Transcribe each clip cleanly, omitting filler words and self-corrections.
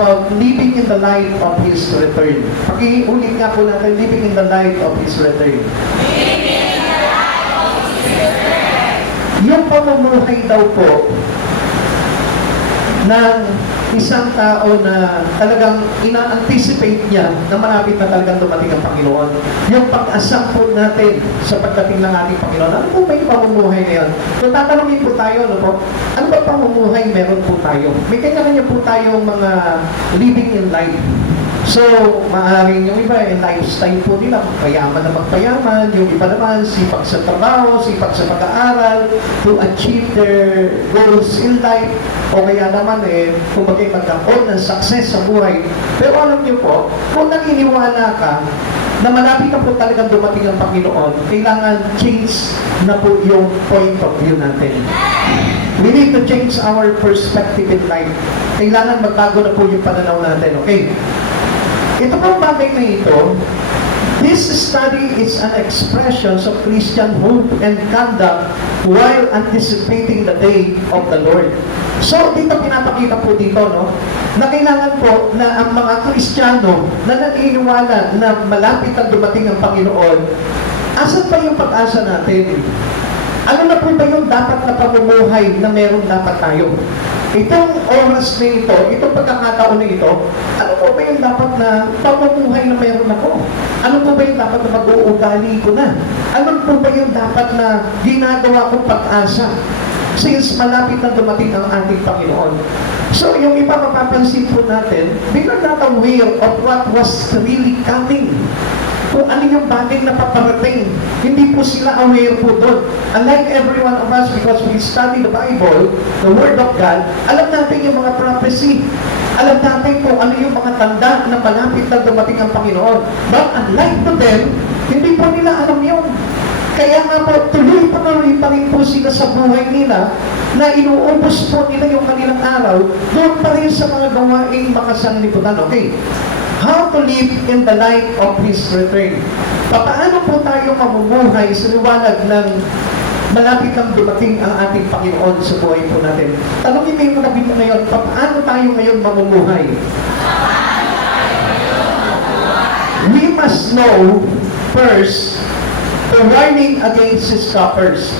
about living in the light of His return. Pakiulit nga po natin, living in the light of His return. Yung pamumuhay daw po ng isang tao na talagang ina-anticipate niya na malapit na talagang dumating ang Panginoon. Yung pag-asang po natin sa pagdating ng ating Panginoon. Ano po ba yung pamumuhay na yun? Kung tatanungin po tayo, ano po? Ano ba pamumuhay meron po tayo? May kanya-kanya po tayong mga living in life. So, maaaring yung iba, lifestyle po nila, magpayaman na magpayaman, yung iba naman, sipag sa trabaho, sipag sa pag-aaral, to achieve their goals in life, o kaya naman kung magkaroon ng success sa buhay. Pero alam niyo po, kung naniniwala ka, na malapit na po talagang dumating ang Panginoon, kailangan change na po yung point of view natin. We need to change our perspective in life. Kailangan magbago na po yung pananaw natin, okay? Ito pong bagay na ito, this study is an expression of Christian hope and conduct while anticipating the day of the Lord. So, dito pinapakita po dito, no, na kailangan po na ang mga Kristiyano na naniniwala na malapit ang dumating ang Panginoon, asan pa yung pag-asa natin? Ano na po ba yung dapat na pamumuhay na meron dapat tayo? Itong oras na ito, itong pagkakataon na ito, ano po ba yung dapat na pamumuhay na meron ako? Ano po ba yung dapat na mag-uugali ko na? Ano po ba yung dapat na ginagawa kong pag-asa? Since malapit na dumating ang ating Panginoon. So, yung iba mapapansin po natin, they are not aware of what was really coming. Kung ano yung bagay na paparating. Hindi po sila aware po doon. Unlike every one of us, because we study the Bible, the Word of God, alam natin yung mga prophecy. Alam natin kung ano yung mga tanda na malapit na dumating ang Panginoon. But unlike to them, hindi po nila alam yun. Kaya nga po, tuloy-tuloy pa rin po sila sa buhay nila na inuubos po nila yung kanilang araw doon pa rin sa mga gawaing makasanlibutan. Okay. How to live in the light of His return. Paano po tayo mamumuhay sa liwanag ng malapit ang dumating ang ating Panginoon sa buhay po natin? Tanongin mo yung katabi mo ngayon, paano tayo ngayon mamumuhay? We must know first the warning against scoffers.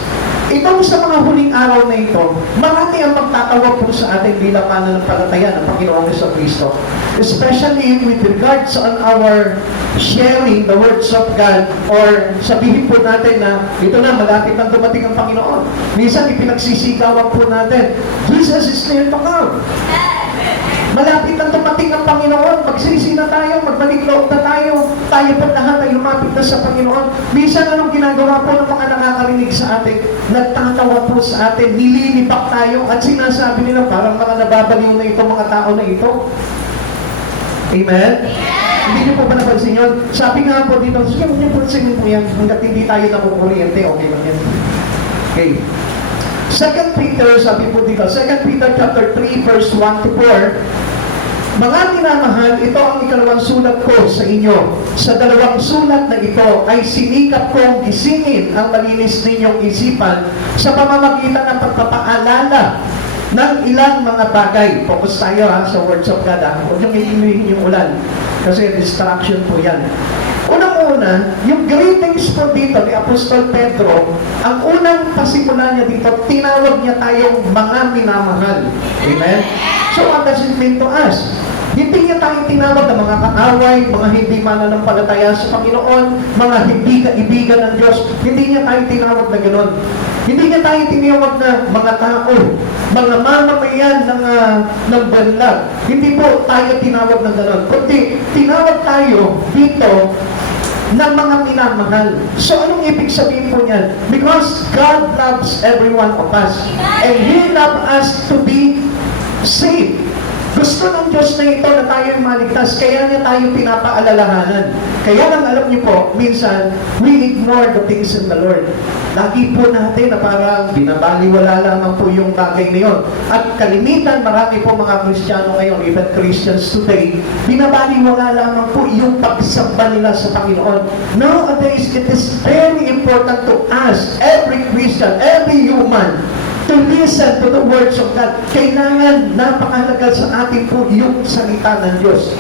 Itong sa mga huling araw na ito, marami ang magtatawa po sa ating bilang mananampalataya ng Panginoong Jesucristo. Especially with regards on our sharing the words of God, or sabihin po natin na ito na, malapit ang dumating ang Panginoon. Minsan ipinagsisigawan po natin, Jesus is near to come. Malapit ang dumating ang Panginoon, magsisi na tayo, magbalik loob na tayo, tayo po lahat ay lumapit na sa Panginoon. Minsan anong ginagawa po ng mga nakakarinig sa atin? Nagtatawa po sa atin, nililipak tayo, at sinasabi nila parang mga nababaliw na itong mga tao na ito. Amen? Yeah. Hindi niyo po ba napansin yun? Sabi nga po dito, sige mo niyo pansinin po yan, hanggat hindi tayo nakukuryente, okay lang yan. Okay. 2 Peter, sabi po dito, 2 Peter chapter 3, verse 1 to 4, mga minamahal, ito ang ikalawang sulat ko sa inyo. Sa dalawang sulat na ito ay sinikap kong gisingin ang malinis ninyong isipan sa pamamagitan ng pagpapaalala ng ilang mga bagay. Focus tayo sa words of God. Huwag niyong ilihin yung ulan. Kasi distraction po yan. Unang-una, yung greetings po dito ni Apostol Pedro, ang unang pasimula niya dito, tinawag niya tayong mga minamahal. Amen? So what does it mean to us? Hindi niya tayo tinawag na mga kaaway, mga hindi mananampalataya sa Panginoon, mga hindi kaibigan ng Diyos. Hindi niya tayo tinawag na gano'n. Hindi niya tayo tinawag na mga tao, mga mamamayan ng banlag. Hindi po tayo tinawag na gano'n. Kundi tinawag tayo dito ng mga minamahal. So, anong ibig sabihin po niyan? Because God loves every one of us. And He loves us to be saved. Gusto ng Diyos na ito na tayo maligtas, kaya niya tayo pinapaalalahanan. Kaya lang alam niyo po, minsan, we ignore the things in the Lord. Lagi po natin na parang binabaliwala lamang po yung bagay na yun. At kalimitan, marami po mga Kristiyano ngayon, even Christians today, binabaliwala lamang po yung pagsamba nila sa Panginoon. Nowadays, it is very important to us, every Christian, every human, to listen to the words of God. Kailangan napakahalaga sa atin po yung salita ng Diyos.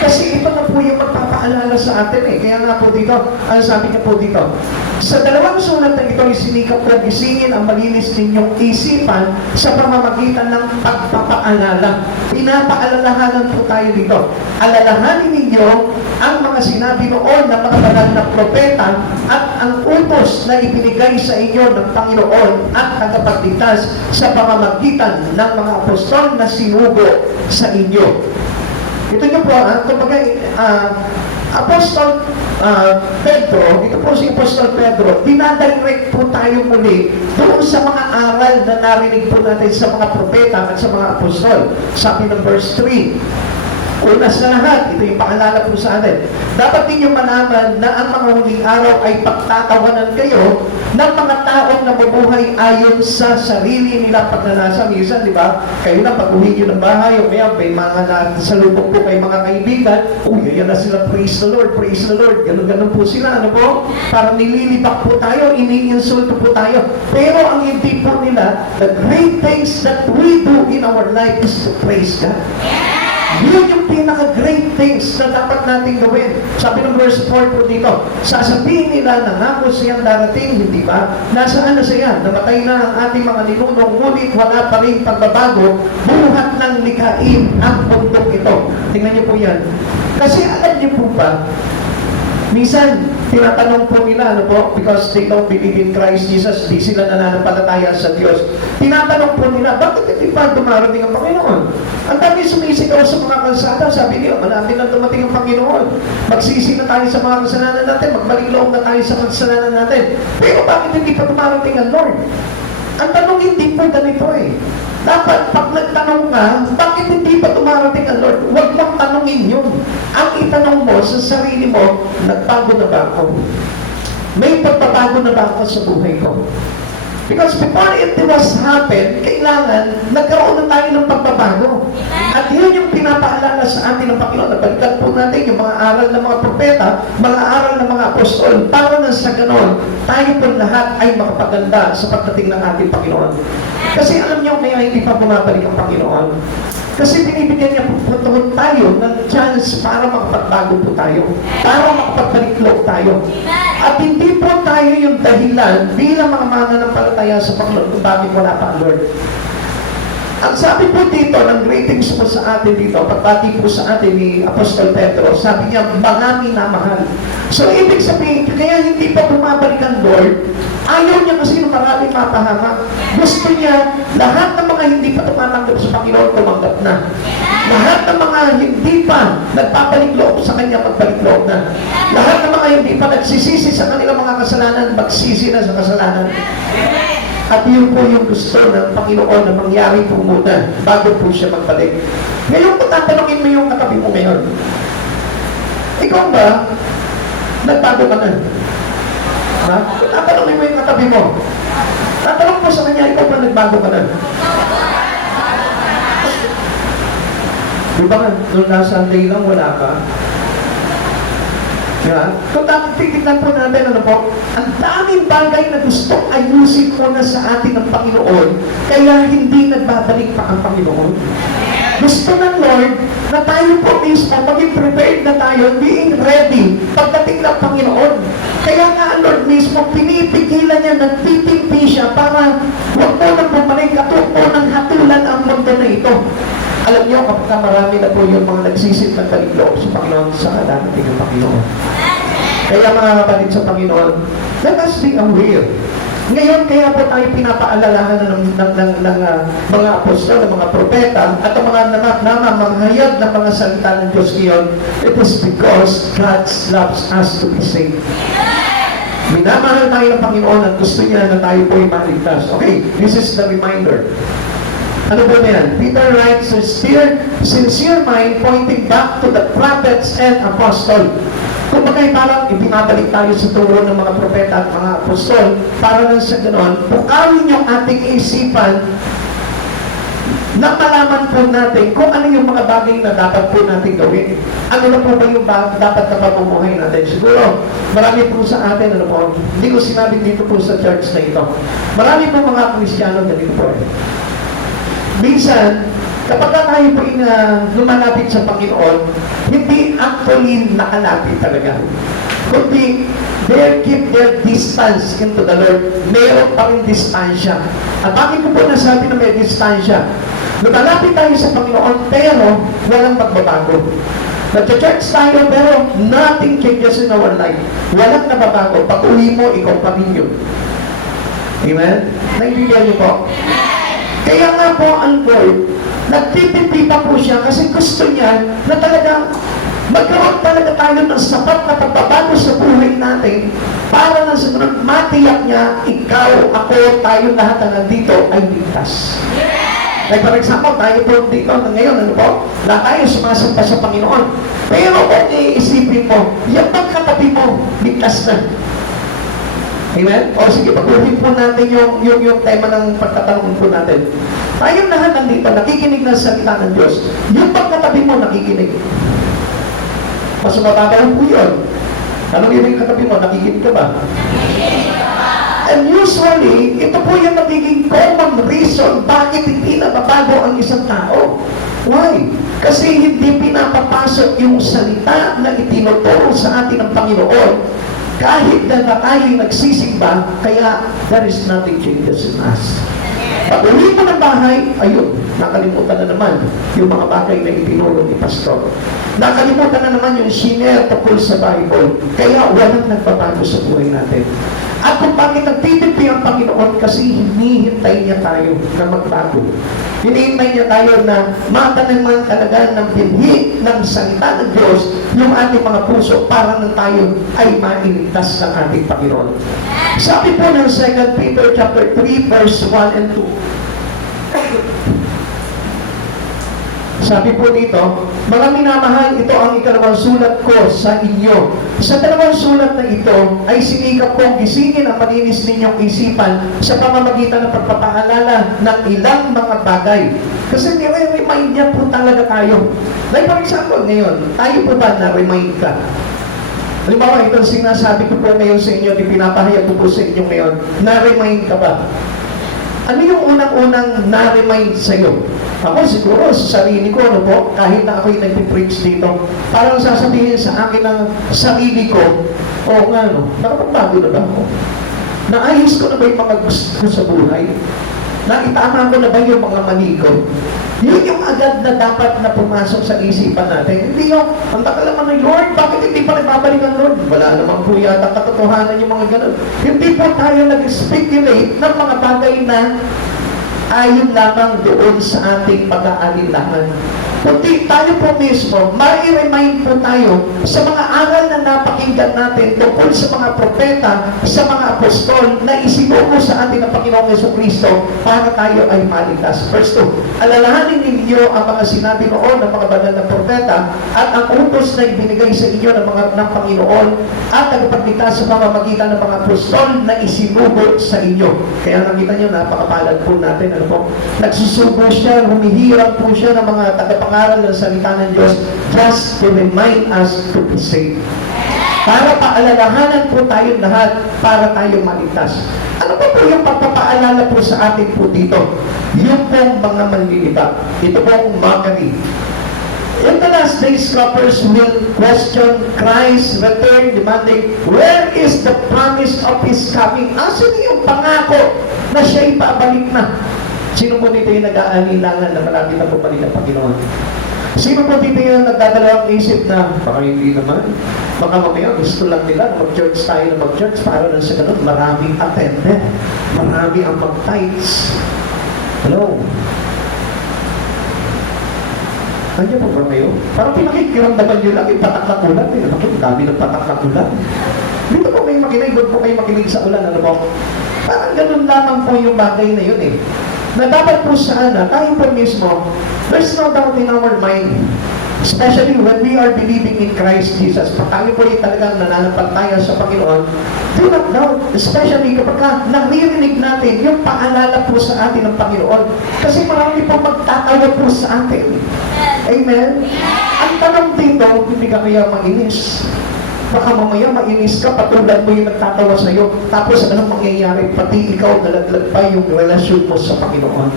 Kasi ito na po yung magpapaalala sa atin eh. Kaya nga po dito, ang sabi niya po dito, sa dalawang sulat na ito, isinikap ko gisingin ang malinis ninyong isipan sa pamamagitan ng pagpapaalala. Pinapaalalahanan po tayo dito. Alalahanin ninyo ang mga sinabi noon ng mga banal na propeta at ang utos na ibinigay sa inyo ng Panginoon at tagapagligtas sa pamamagitan ng mga apostol na sinugo sa inyo. Ito nyo po, kumbaga, Apostol Pedro, ito po si Apostol Pedro, dinadirect po tayo muli doon sa mga aral na narinig po natin sa mga propeta at sa mga apostol. Sabi ng verse 3, una sa lahat, ito yung paalala po sa atin, dapat ninyong malaman na ang mga huling araw ay pagtatawanan kayo ng mga taong nabubuhay ayon sa sarili nila pagnanasa. Minsan, di ba, kayo na pag-uwi nyo ng bahay, o may mga nasalubog po kay mga kaibigan, yan na sila, praise the Lord, ganun-ganun po sila, ano po? Parang nililibak po tayo, iniinsulto po tayo. Pero ang hindi po nila, the great things that we do in our life is to praise God. Yun yung pinaka-great things na dapat natin gawin. Sabi ng verse 4 po dito, sasabihin nila na nako siyang darating, hindi ba? Nasaan na siya? Namatay na ang ating mga ninunong, ngunit wala pa rin pagbabago, buhat ng likain ang bundok ito. Tingnan niyo po yan. Kasi alam niyo po ba, minsan, tinatanong po nila, ano po, because they don't believe in Christ Jesus, di sila nananampalataya sa Diyos. Tinatanong po nila, bakit hindi pa dumarating ang Panginoon? Ang dami sumisigaw sa mga kalsada, sabi niyo, malapit na dumating ang Panginoon. Magsisi na tayo sa mga kasalanan natin, magbalik loob na tayo sa kasalanan natin. Pero bakit hindi pa dumarating ang Lord? Ang tanong hindi po ganito eh. Dapat, pag nagtanong ka, bakit hindi pa dumarating ang Lord? Huwag mong tanongin yun. Ang itanong mo sa sarili mo, nagbago na ba ako? May pagbabago na ba ako sa buhay ko? Because before it was happen, kailangan nagkaroon na tayo ng pagbabago. At yun yung pinapaalala sa atin ng Panginoon. Nabalikan po natin yung mga aral ng mga propeta, mga aral ng mga apostol, para na sa ganon, tayo po lahat ay makapaganda sa pagdating ng ating Panginoon. Kasi alam niyo, kaya hindi pa bumabalik ang Panginoon. Kasi binibigyan niya po tayo ng chance para makapagbago po tayo. Para makapagbalik loob tayo. At hindi po tayo yung dahilan bilang mga mananampalataya sa Panginoon kung bakit wala pa ang Lord. Ang sabi po dito, ng greetings po sa atin dito, pagpati po sa atin ni Apostol Pedro, sabi niya, mga minamahal. So, ibig sabihin, kaya hindi pa bumabalik ang Lord, ayaw niya kasi ng maraming mapahamak. Gusto niya, lahat ng mga hindi pa tumatanggap sa Panginoon, tumanggap na. Lahat ng mga hindi pa nagpapalik loob sa Kanya, magbalik loob na. Lahat ng mga hindi pa nagsisisi sa kanilang mga kasalanan, magsisi na sa kasalanan. At yun po yung gusto ng Panginoon na mangyari po muna bago po siya magbalik. Ngayon po tatanungin mo yung katabi mo ngayon. Ikaw ba, nagbago ka na? Ha? Tatanungin mo yung katabi mo. Tatanong po sa kanya, ikaw ba nagbago ka na? Di ba nga, nung last Sunday lang, wala ka? Yeah. Kung titignan po natin, ano po, ang daming bagay na gusto ayusin ko na sa atin ng Panginoon, kaya hindi nagbabalik pa ang Panginoon. Gusto ng Lord na tayo po mismo, maging prepared na tayo, being ready, pagdating ng Panginoon. Kaya nga ang Lord mismo, pinipigilan niya, nagtitimpi siya para huwag po nang bumalik at huwag po nang hatulan ang mundo na ito. Alam niyo, kapag marami na po yung mga nagsisip ng balikloob sa Panginoon, sa kadarating ng Panginoon. Kaya mga kapatid sa Panginoon, let us be aware. Ngayon, kaya po tayo pinapaalalahan ng mga apostol, ng mga propeta, at ang mga namamahayag ng mga salita ng Diyos ngayon, it is because God loves us to be saved. Minamahal tayo ng Panginoon at gusto niya na tayo po ay maligtas. Okay, this is the reminder. Ano po yan? Peter writes, sincere mind pointing back to the prophets and apostles. Kung bagay parang ibinabalik tayo sa turo ng mga propeta at mga apostol, para lang sa ganon, bukawin yung ating isipan na malaman po natin kung ano yung mga bagay na dapat po natin gawin. Ano na po ba yung dapat na pamumuhay natin? Siguro, marami po sa atin, ano po, hindi ko sinabi dito po sa church na ito. Marami po mga Kristiyano na dito po. Minsan, kapag tayo po lumalapit sa Panginoon, hindi actually nakalapit talaga. Kundi, they keep their distance into the Lord. Meron pa rin distansya. At bakit ko po nasabi na may distansya? Lumalapit tayo sa Panginoon, pero walang magbabago. Nag-church tayo, pero nothing changes in our life. Walang nababago. Pag uwi mo, ikaw pa rin yun. Amen? Naintindihan niyo po? Kaya nga po ang Lord, nagtitipi pa po siya kasi gusto niya na talagang magkaroon talaga tayo ng sapat na pagbabago sa buhay natin para na sa sunod matiyak niya, ikaw, ako, tayo lahat na nandito ay ligtas. Like for example, tayo po dito ngayon, ano po? Lahat tayo sumasamba sa Panginoon. Pero kung iisipin mo, yung pagkatabi mo, ligtas na. Amen? O sige, pag-ulit po natin yung tema ng pagtatanong po natin. Tayong lahat nandito, nakikinig ng salita ng Diyos. Yung pagkatabi mo, nakikinig. Mas mababaw po yun. Anong yung katabi mo, nakikinig ka ba? And usually, ito po yung nagiging common reason bakit hindi nababago ang isang tao. Why? Kasi hindi pinapapasok yung salita na itinuturo sa atin ng Panginoon kahit na tayo nagsisimba, kaya there is nothing changes in us. Pag uwi mo ng bahay, ayun, nakalimutan na naman yung mga bagay na itinuro ni Pastor. Nakalimutan na naman yung shinare tungkol sa Bible. Kaya walang nagbabago sa buhay natin. At kung bakit nagtitipi ang Panginoon, kasi hinihintay niya tayo na magbago. Hinihintay niya tayo na matanaman talaga ng binhi ng salita ng Diyos yung ating mga puso para na tayo ay mailigtas ng ating Panginoon. Sabi po ng 2 Peter chapter 3 verse 1 and 2. Sabi po dito, mga minamahal, ito ang ikalawang sulat ko sa inyo. Sa dalawang sulat na ito, ay sinikap kong gisingin ang malinis ninyong isipan sa pamamagitan ng pagpapaalala ng ilang mga bagay. Kasi nire-remind niya po talaga tayo. Like for example, ngayon, tayo po ba na-remind ka? Halimbawa, itong sinasabi ko po ngayon sa inyo, pinapahayag ko po sa inyo ngayon, na-remind ka ba? Ano yung unang-unang na-remind sa'yo? Ako siguro sa sarili ko, ano po, kahit na ako'y nag-preach dito, parang sasabihin sa akin ng sarili ko, oo nga, no, nakapagbago na ba ako? Naayos ko na ba yung mga gusto ko sa buhay? Naitama ko na ba yung mga mali ko? Yun yung agad na dapat na pumasok sa isipan natin. Hindi yung, ang takal naman ng Lord, bakit hindi pa nagbabalik ang Lord? Wala naman po yata katotohanan yung mga ganun. Hindi po tayo nag-speculate ng mga bagay na ayon lamang doon sa ating pag-aalinlangan. Kundi tayo po mismo, mai-remind po tayo sa mga aral na napakinggan natin tungkol sa mga propeta, sa mga apostol na isinugo sa atin ng Panginoong Jesucristo para tayo ay maligtas. Verse 2, alalahanin ninyo ang mga sinabi noon ng mga banal na propeta at ang utos na ibinigay sa inyo ng Panginoon at tagapagligtas sa pamamagitan ng mga apostol na isinugo sa inyo. Kaya nakita nyo, napakapalad po natin. Ano po? Nagsusugo siya, humihirap po siya ng mga tagapangaral ng salita ng Diyos just to remind us to be saved. Para paalalahanan po tayo lahat para tayo maligtas. Ano po yung pagpapaalala po sa atin po dito? Yung pong mga manlilibak. Ito pong mockery. In the last days, scoffers will question Christ's return, demanding, where is the promise of His coming? Asan yung pangako na siya'y pabalik na? Sino po dito yung nag-aalilangan na malapit na pabalik ang Panginoon? Sino po dito yung nagdadalawang isip na baka hindi naman? Baka mamaya gusto lang nila na mag-church tayo na mag-church para lang sa ganun. Maraming attended. Marami ang mag-tithes. Hello? Nandiyan po ba kayo? Parang pinakikiramdaman nyo lang yung patak na ulan. Ako, dami ng patak na ulan. Dito po kayo makinig, doon po kayo makinig sa ulan. Ano po? Parang ganun lamang po yung bagay na yun na dapat po sana, tayo po mismo, there's no doubt in our mind Especially when we are believing in Christ Jesus. Pag tayo po ay talagang nananampalataya sa Panginoon, do not doubt, especially kapag naririnig natin yung paalala po sa atin ng Panginoon. Kasi marami po magtatawa po sa atin. Amen? Ang tanong dito, hindi ka kaya mainis. Baka mamaya mainis ka, patulad mo yung nagtatawa sa iyo. Tapos anong mangyayari? Pati ikaw nalaglag pa yung relasyon mo sa Panginoon.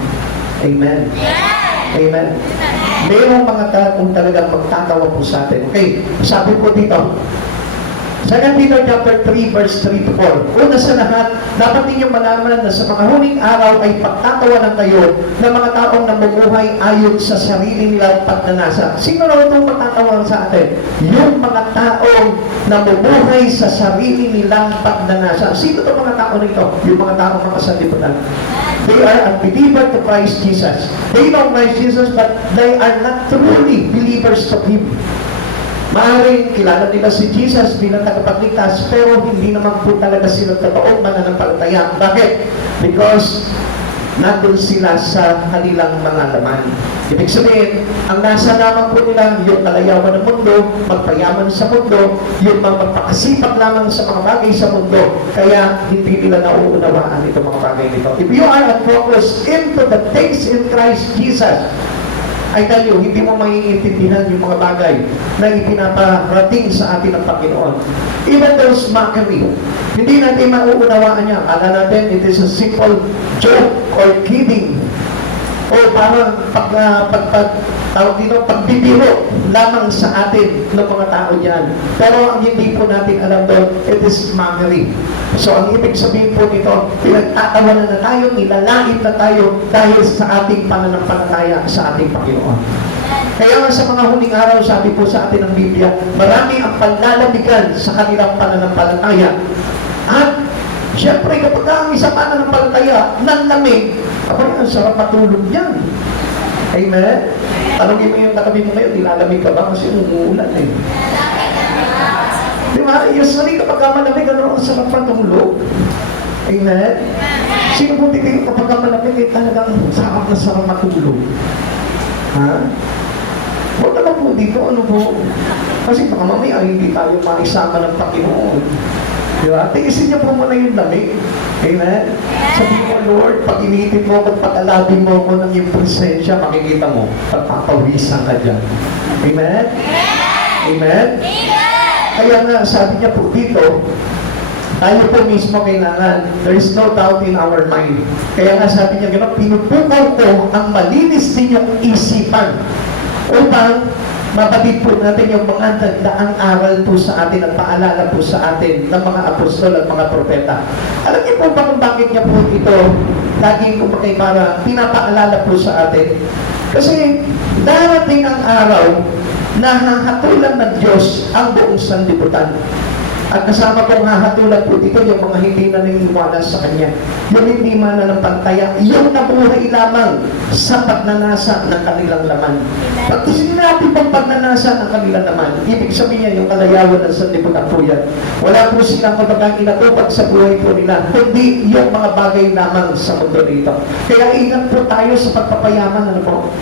Amen? Amen? Mayroong mga taong talagang magtatawa po sa atin. Okay, sabi po dito, 2 Peter chapter 3 verse 3 to 4. Una sa lahat, dapat ninyong malaman na sa mga huling araw ay pagtatawanan kayo ng mga taong namumuhay ayon sa sarili nilang pagnanasa. Sino na itong magtatawanan sa atin? Yung mga taong namumuhay sa sarili nilang pagnanasa. Sino itong mga tao nito? Yung mga taong mga sanlibutan. They are unbeliever to Christ Jesus. They know Christ Jesus, but they are not truly believers to Him. Maaaring kilala nila si Jesus bilang tagapagligtas, pero hindi naman po talaga sila totoong mananampalataya. Bakit? Because nandun sila sa kanilang mga laman. Ibig sabihin, ang nasa lamang po nila, yung kalayawan ng mundo, magpayaman sa mundo, yung magpakasipag lamang sa mga bagay sa mundo. Kaya hindi nila nauunawaan itong mga bagay nito. If you are focused into the things in Christ Jesus, I tell you, hindi mo maiintindihan yung mga bagay na ipinaparating sa atin ng Panginoon. Even those mockery, hindi natin mauunawaan niya. Akala natin, it is a simple joke or kidding. O parang tawag dito, pagbibiro lamang sa atin ng mga tao diyan. Pero ang hindi po natin alam doon, it is mockery. So ang ibig sabihin po nito, pinagtatawanan na tayo, nilalait na tayo dahil sa ating pananampalataya sa ating Panginoon. Kaya nga sa mga huling araw, sabi po sa atin ng Biblia, marami ang panlalamigan sa kanilang pananampalataya. At siyempre, kapag ang isang pananampalataya nanlamig, kapag ang sarap matulog yan. Amen? Tanongin mo yung katabi mo ngayon, nilalamig ka ba? Kasi umuulan eh. Di ba? Usually kapag malamig, ang sarap matulog. Amen? Sino po tingin kapag malamig, eh talagang sarap na sarap matulog? Ha? Huwag naman po dito, ano po? Kasi baka mamaya hindi tayo maisama ng Panginoon. Diba? Tiisin niyo po muna yung lamig. Amen? Sabi mo, Lord, pag initin mo ako, pag alabin mo ako ng iyong presensya, makikita mo, pagpapawisan ka dyan. Amen? Amen? Kaya nga, sabi niya po dito, tayo po mismo kailangan, there is no doubt in our mind. Kaya nga sabi niya, gano'n, pinupukaw ko ang malinis ninyong isipan upang mabatid po natin yung mga dagdaang aral po sa atin at paalala po sa atin ng mga apostol at mga propeta. Alam niyo po ba kung bakit niya po ito laging kumakay para pinapaalala po sa atin? Kasi darating ang araw na hahatulan ng Diyos ang buong sanlibutan. At kasama pong hahatulan po dito yung mga hindi na naniniwala sa Kanya. Yung hindi mananampalataya, yung nabuhay lamang sa pagnanasa ng kanilang laman. Pag sinabi pong pagnanasa ng kanilang laman, ibig sabihin niya yung kalayawan ng sanlibutan po yan. Wala po silang kapag inatupag sa buhay po nila, kundi yung mga bagay lamang sa mundo dito. Kaya ingat po tayo sa pagpapayaman, ano po?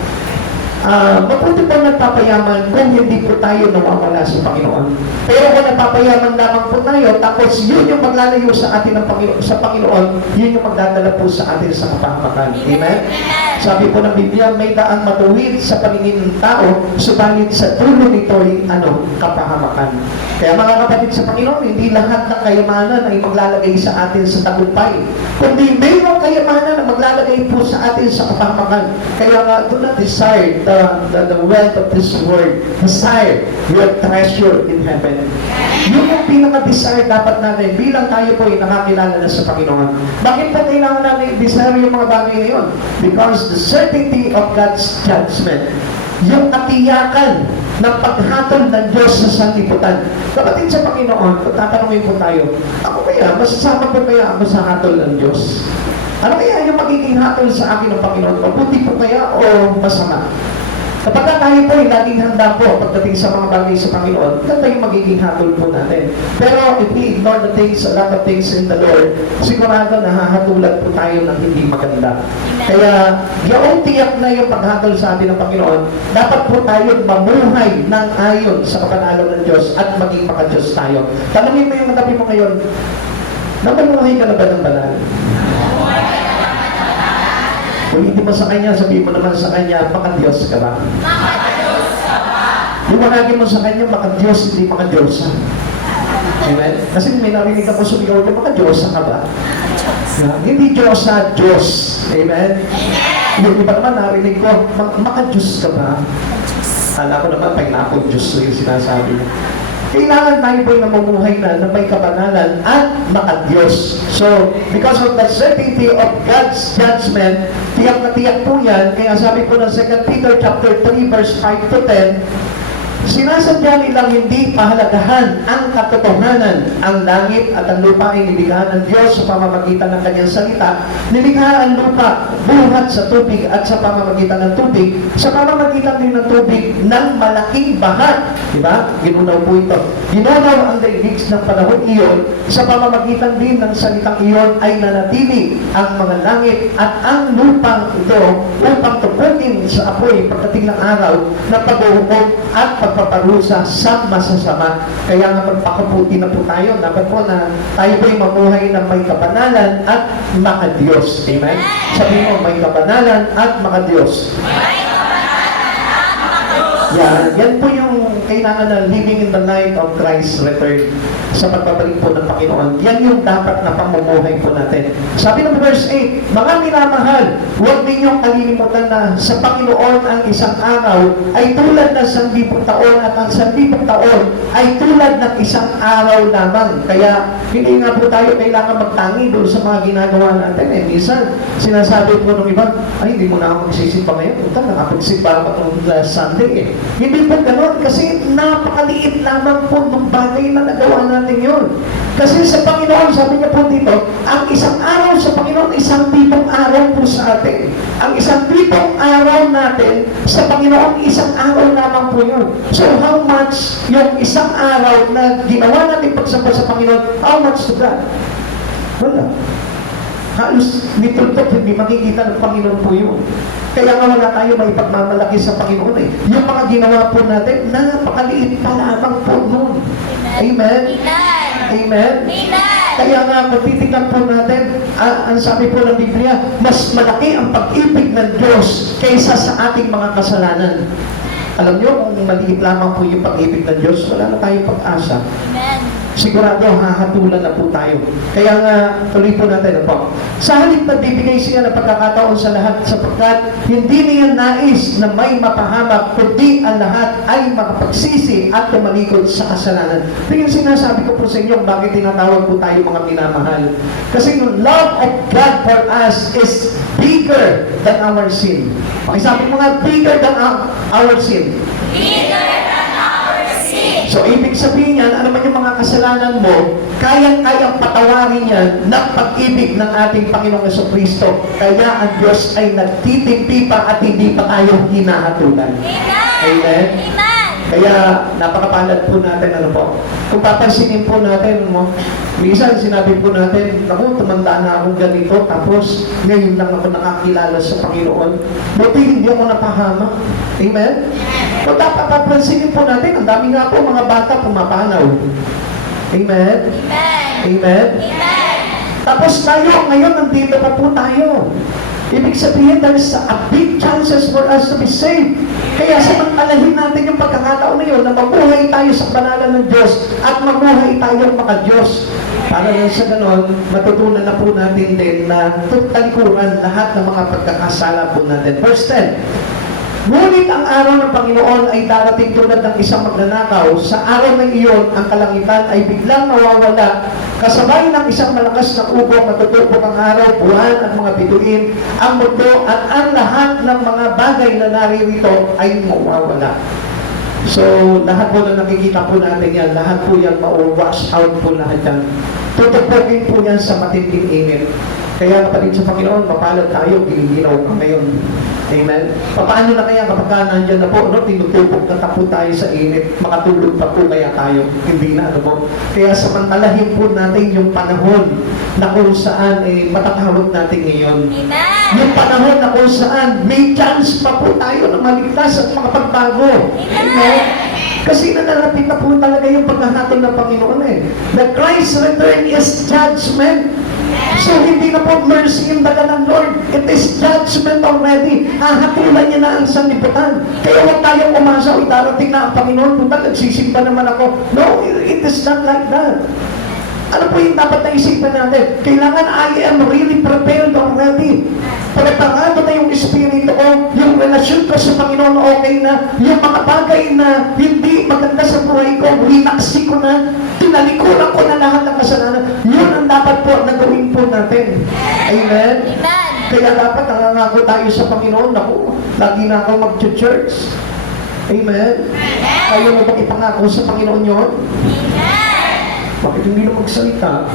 Mabuti po nagpapayaman kung hindi po tayo nawawala sa Panginoon. Pero kung nagpapayaman lamang po tayo, tapos yun yung maglalayo sa atin ng sa Panginoon, yun yung magdadala po sa atin sa kapahamakan. Amen? Sabi po ng Biblia, may daang matuwid sa paningin ng tao, subalit sa dulo nito ay kapahamakan. Kaya mga kapatid sa Panginoon, hindi lahat ng kayamanan ay maglalagay sa atin sa tagumpay. Kundi mayroong kayamanan na maglalagay po sa atin sa kapahamakan. Kaya nga, do not desire the wealth of this world. Desire your treasure in heaven. Yun yung pinaka-desire dapat natin bilang tayo po ay nakakilala na sa Panginoon. Bakit po kailangan natin desire yung mga bagay na yun? Because the certainty of God's judgment, yung katiyakan ng paghatol ng Diyos sa sanlibutan. Kapatid sa Panginoon, kung tatanungin po tayo, ako kaya, masasama po kaya ako sa hatol ng Diyos? Ano kaya yung magiging hatol sa akin ng Panginoon? Mabuti po kaya o masama? Kapag tayo po ay laging handa po pagdating sa mga bagay sa Panginoon, ganda yung magiging hatol po natin. Pero if we ignore the things, a lot of things in the Lord, sigurado nahahatulan po tayo ng hindi maganda. Kaya yung tiyak na yung paghatol sa atin ng Panginoon, dapat po tayo mamuhay ng ayon sa kapanalan ng Diyos at maging maka-Diyos tayo. Tanungin mo yung katabi mo ngayon, nabamuhay ka na ba ng banal? Kung hindi mo sa Kanya, sabihin mo naman sa Kanya, maka-Diyos ka ba? Maka-Diyos ka ba? Liwanagin mo sa Kanya, maka-Diyos, hindi maka-Diyosa. Amen? Kasi may narinig ako sumigaw na maka-Diyosa ka ba? Yeah. Hindi Diyosa, Diyos. Amen? Yung iba naman narinig ko, maka-Diyos ka ba? Kala ko naman, pag na-ako Diyos yung sinasabi mo. Kailangan tayo po'y namumuhay na may kabanalan at maka-Diyos. So, because of the certainty of God's judgment, tiyak na tiyak po yan. Kaya sabi po ng 2 Peter chapter 3 verse 5 to 10, sinasadya nilang hindi pahalagahan ang katotohanan. Ang langit at ang lupa ay nilikha ng Diyos sa pamamagitan ng kanyang salita. Nilikha ang lupa buhat sa tubig at sa pamamagitan ng tubig, sa pamamagitan din ng tubig ng malaking baha. Diba? Ginunaw po ito. Ginunaw ang daigdig ng panahon iyon, sa pamamagitan din ng salitang iyon ay nanatili ang mga langit at ang lupang ito upang tupunin sa apoy pagdating ng araw na paghuhukom at pagpaparusa sa masasama. Kaya nga magpakabuti na po tayo. Dapat po na tayo po'y mamuhay ng may kabanalan at maka-Diyos. Amen? Sabihin mo, may kabanalan at maka-Diyos. Yan po yung kailangan na living in the light of Christ's return sa pagbabalik po ng Panginoon. Yan yung dapat na pamumuhay po natin. Sabi ng verse 8, mga minamahal, huwag ninyong kalilimutan na sa Panginoon ang isang araw ay tulad ng 1,000 taon at ang 1,000 taon ay tulad ng isang araw lamang. Kaya hindi nga po tayo kailangan magtangi doon sa mga ginagawa natin. Minsan, sinasabi po ng iba, ay hindi mo na ako magsisimba ngayon. Punta, nakapagsimba ako itong Sunday Hindi po ganoon kasi napakaliit lamang po ng bagay na nagawa natin yun. Kasi sa Panginoon, sabi niya po dito, ang isang araw sa Panginoon, 1,000 araw po sa atin. Ang 1,000 araw natin sa Panginoon, 1 araw lamang po yun. So how much yung 1 araw na ginawa natin pagsamba sa Panginoon, how much to God? Wala. Halos nitultok, hindi makikita ng Panginoon po yun. Kaya nga wala tayo may pagmamalaki sa Panginoon Yung mga ginawa po natin, napakaliit pa lamang po nun. Amen? Amen? Kaya nga, kung titignan po natin, ang sabi po ng Biblia, mas malaki ang pag-ibig ng Diyos kaysa sa ating mga kasalanan. Alam niyo, kung maliit lamang po yung pag-ibig ng Diyos, wala na tayong pag-asa. Sigurado, hahatulan na po tayo. Kaya nga, tuloy po natin po. Sa halip na bibigay siya ng pagkakataon sa lahat sapagkat hindi niya nais na may mapahamak, kundi ang lahat ay makapagsisi at tumalikod sa kasalanan. Ito yung sinasabi ko po sa inyo, bakit tinatawag po tayo mga minamahal. Kasi yung love of God for us is bigger than our sin. Pakisabi mo nga, bigger than our sin. Bigger than our sin. So, ibig sabihin yan, ano man yung mga kasalanan mo, kayang-kayang patawarin yan ng pag-ibig ng ating Panginoong Jesucristo. Kaya ang Diyos ay nagtitimpi pa at hindi pa tayo hinahatulan. Amen? Kaya, napakapalad po natin, ano po. Kung papansinin po natin, minsan sinabi po natin, naku, tumanda na akong ganito, tapos ngayon lang ako nakakilala sa Panginoon. Buti hindi ako napahamak. Amen? Kung papansinin po natin, ang dami nga po mga bata pumapanaw. Amen? Amen? Tapos tayo, ngayon, nandito pa po tayo. Ibig sabihin, there is a big chances for us to be saved. Kaya samantalahin natin yung pagkakataon na yun na mabuhay tayo sa banalan ng Diyos at mabuhay tayong maka-Diyos. Para lang sa ganon, matutunan na po natin din na talikuran lahat ng mga pagkakasala po natin. Verse 10. Ngunit ang araw ng Panginoon ay darating tulad ng isang magnanakaw. Sa araw ng iyon, ang kalangitan ay biglang mawawala. Kasabay ng isang malakas na ubong, matutupok ang araw, buwan at mga bituin, ang mundo at ang lahat ng mga bagay na naririto ay mawawala. So, lahat po na nakikita po natin yan, lahat po yan ma-wash out po lahat yan. Tutupokin po yan sa matinding init. Kaya kapatid sa Panginoon, mapalad tayo, gilinaw ka ngayon. Amen? Paano na kaya kapag nandyan na po, no, tinutupok na po tayo sa init, makatulog pa po kaya tayo? Hindi na, ano po? Kaya samantalahin po natin yung panahon na kung saan matatawag natin ngayon. Amen. Yung panahon na kung saan may chance pa po tayo na maligtas at makapagbago. Amen? Kasi nanalapit na po talaga yung paghahatol ng Panginoon eh. The Christ's return is judgment. So hindi na po mercy yung daga ng Lord. It is judgment already. Hahatulan niya na ang sanlibutan. Kaya huwag tayong umasa, darating na ang Panginoon. Puta, nagsisimba naman ako. No, it is not like that. Ano po yung dapat naisipan natin? Kailangan I am really prepared already. Preparado na yung espiritu ko, yung relasyon ko sa Panginoon okay na, yung mga bagay na hindi maganda sa buhay ko, winaksi ko na, tinalikuran ko na lahat ng kasalanan. Yun ang dapat po na gawin po natin. Amen? Amen. Kaya dapat nangangako tayo sa Panginoon. Naku, lagi na ako mag-church. Amen? Ayaw mo bang ipangako sa Panginoon yun? Bakit hindi na magsalita?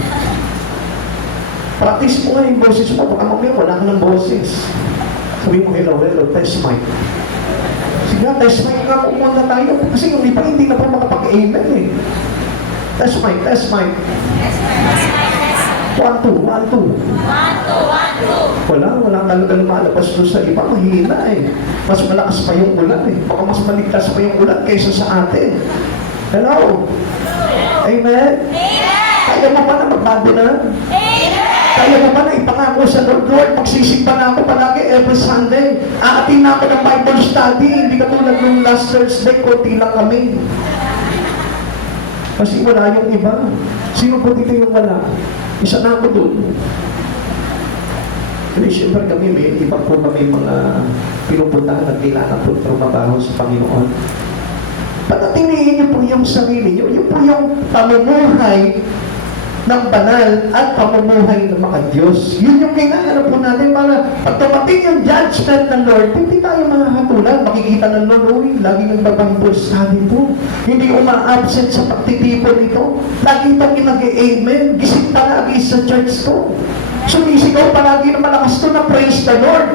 Practice mo nga yung boses mo. Baka mamaya wala ka ng boses. Sabi mo, hello, test mic. Sige, test mic nga po muna tayo. Kasi yung iba hindi na po makapag-amen eh. Test mic. 1, 2, 1, 2. 1, 2, 1, 2. Wala talaga lumalabas doon sa iba. Mahina eh. Mas malakas pa yung ulan eh. Baka mas maligtas pa yung ulan kaysa sa atin. Hello? Amen? Kaya mo ba na magbago na? Kaya mo ba na ipangako sa Lord, magsisimba na ako palagi every Sunday. Aatin na ako ng Bible study. Hindi katulad nung last Thursday, konti lang kami. Kasi wala yung iba. Sino po dito yung wala? Isa na ako doon. Kasi siyempre kami, may iba po kami mga pinupuntahan at kailangan po trumabaho sa Panginoon. Patatinihin niyo po yung sarili niyo. Yun po yung pamumuhay ng banal at pamumuhay ng mga Diyos. Yun yung kailangan po natin para pag tumating yung judgment ng Lord, hindi tayo mahatulan. Makikita ng Lord, lagi nagbabible study po. Hindi uma-absent sa pagtitipon nito. Lagi itong nag-amen. Gising palagi sa church to. Sumisigaw palagi na malakas to na praise the Lord.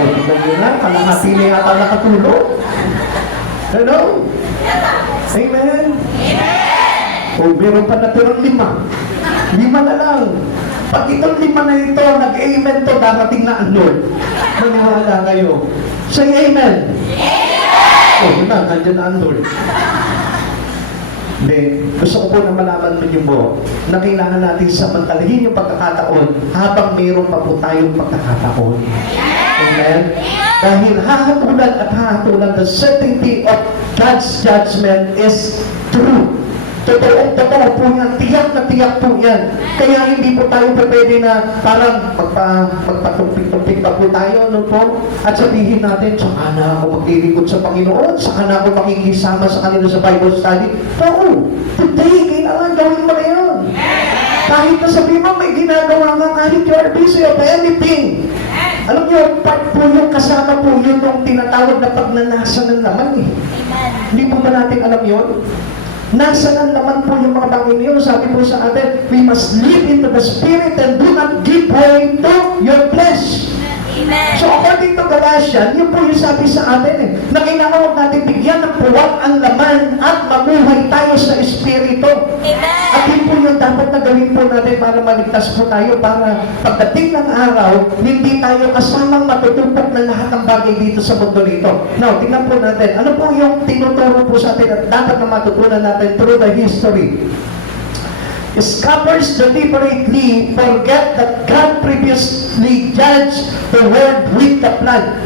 O, tignan nyo na, kalahati na yata nakatulog. Hello? Amen? O, meron pa natirang 5. 5 na lang. Pag itong 5 na ito, nag-amen to, darating na ang Lord. Maniwala kayo. Say amen. O, yun na, nandiyan na ang Lord. Hindi. Gusto ko po na malaman mo yung mo na kailangan natin samantalahin yung pagkakataon habang mayroon pa po tayong pagkakataon. Amen? Dahil hahatulan, the certainty of God's judgment is true. Totoo po yan, tiyak na tiyak po yan. Kaya hindi po tayo pwede na parang magpatumpik-tumpik pa po tayo, no po? At sabihin natin, saka na ako maglilingkod sa Panginoon, saka na ako makikisama sa kanila sa Bible study. No, today, kailangan gawin mo na yun. Kahit na sabihin mo, may ginagawa nga, kahit you are busy of anything. Alam niyo, part po yung kasama po yun yung tinatawag na pagnanasa ng laman eh. Hindi po ba natin alam yun? Nasa ng laman po yung mga bagay niyo. Sabi po sa atin, we must live into the Spirit and do not give way to your flesh. Amen. So according to Galatians, yun po yung sabi sa atin eh, na kailangan huwag natin bigyan ng puwag ang laman at mamuhay tayo sa Espiritu. Amen. At yun po yung dapat na gawin po natin para maligtas po tayo, para pagdating ng araw, hindi tayo kasamang matutupok na lahat ng bagay dito sa mundo nito. Now, tingnan po natin, ano po yung tinuturo po sa atin at dapat na matutunan natin through the history. Scholars deliberately forget that God previously judged the world with the flood.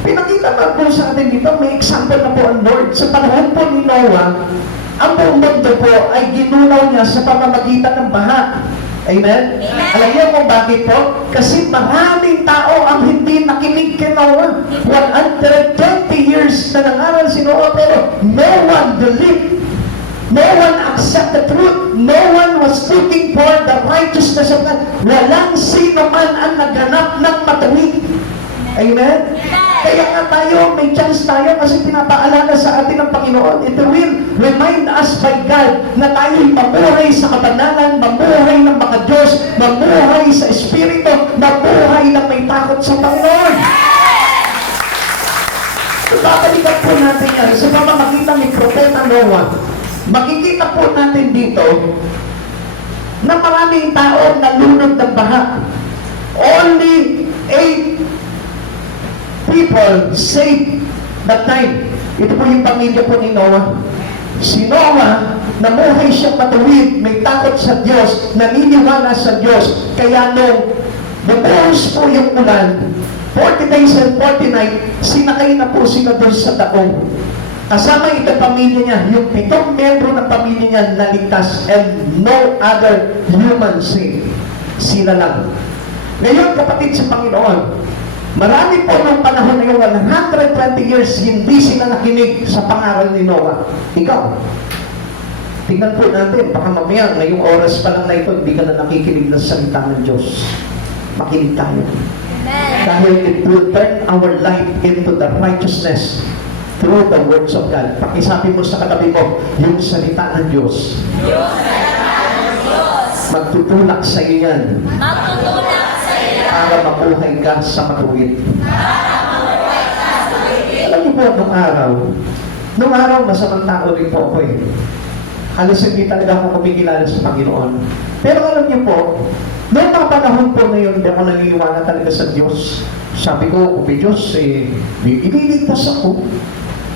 Pinakita pa po sa atin dito, may example na po ang Lord. Sa panahon po ni Noah, ang buong mundo po ay ginunaw niya sa pamamagitan ng baha. Amen? Alam niyo kung bakit po? Kasi maraming tao ang hindi nakinig kay Noah. 120 years na nangaral si Noah, pero no one believed. No one accepted the truth. No one was looking for the righteousness of God. Walang sino man ang naghanap ng matuwid. Amen? Kaya nga tayo, may chance tayo kasi pinapaalala sa atin ng Panginoon. It will remind us by God na tayo'y mamuhay sa kabanalan, mamuhay ng mga Diyos, mamuhay sa Espiritu, mamuhay na may takot sa Panginoon. babalikan po natin yan sa pamamagitan ni Propeta Noah, makikita po natin dito na maraming tao nalunod ng baha. Only 8 people saved that time. Ito po yung pamilya po ni Noah. Si Noah, namuhay siya matuwid, may takot sa Diyos, naniniwala sa Diyos. Kaya nung bumuhos po yung ulan, 40 days and 40 nights, sinakay na po sila doon sa daong. Kasama itong pamilya niya, yung 7 membro ng pamilya niya naligtas and no other human saved. Sila lang. Ngayon, kapatid sa Panginoon, marami po ng panahon na yun, 120 years, hindi sila nakinig sa pangaral ni Noah. Ikaw, tingnan po natin, baka mamaya, ngayong oras pa lang na ito, hindi ka na nakikinig ng salita ng Diyos. Makinig tayo. Dahil it will turn our life into the righteousness through the words of God. Pakisabi mo sa katabi mo, yung salita ng Diyos. Magtutulak sa iyo yan. Magtutulak sa iyo. Para mabuhay ka sa matuwid. Alam niyo po, nung araw, masamang tao rin po ako eh. Halos hindi talaga ako kumikilala sa Panginoon. Pero alam niyo po, noong mga panahon po na yun, hindi ako naniniwala talaga sa Diyos. Sabi ko, kung may Diyos, ililigtas ako.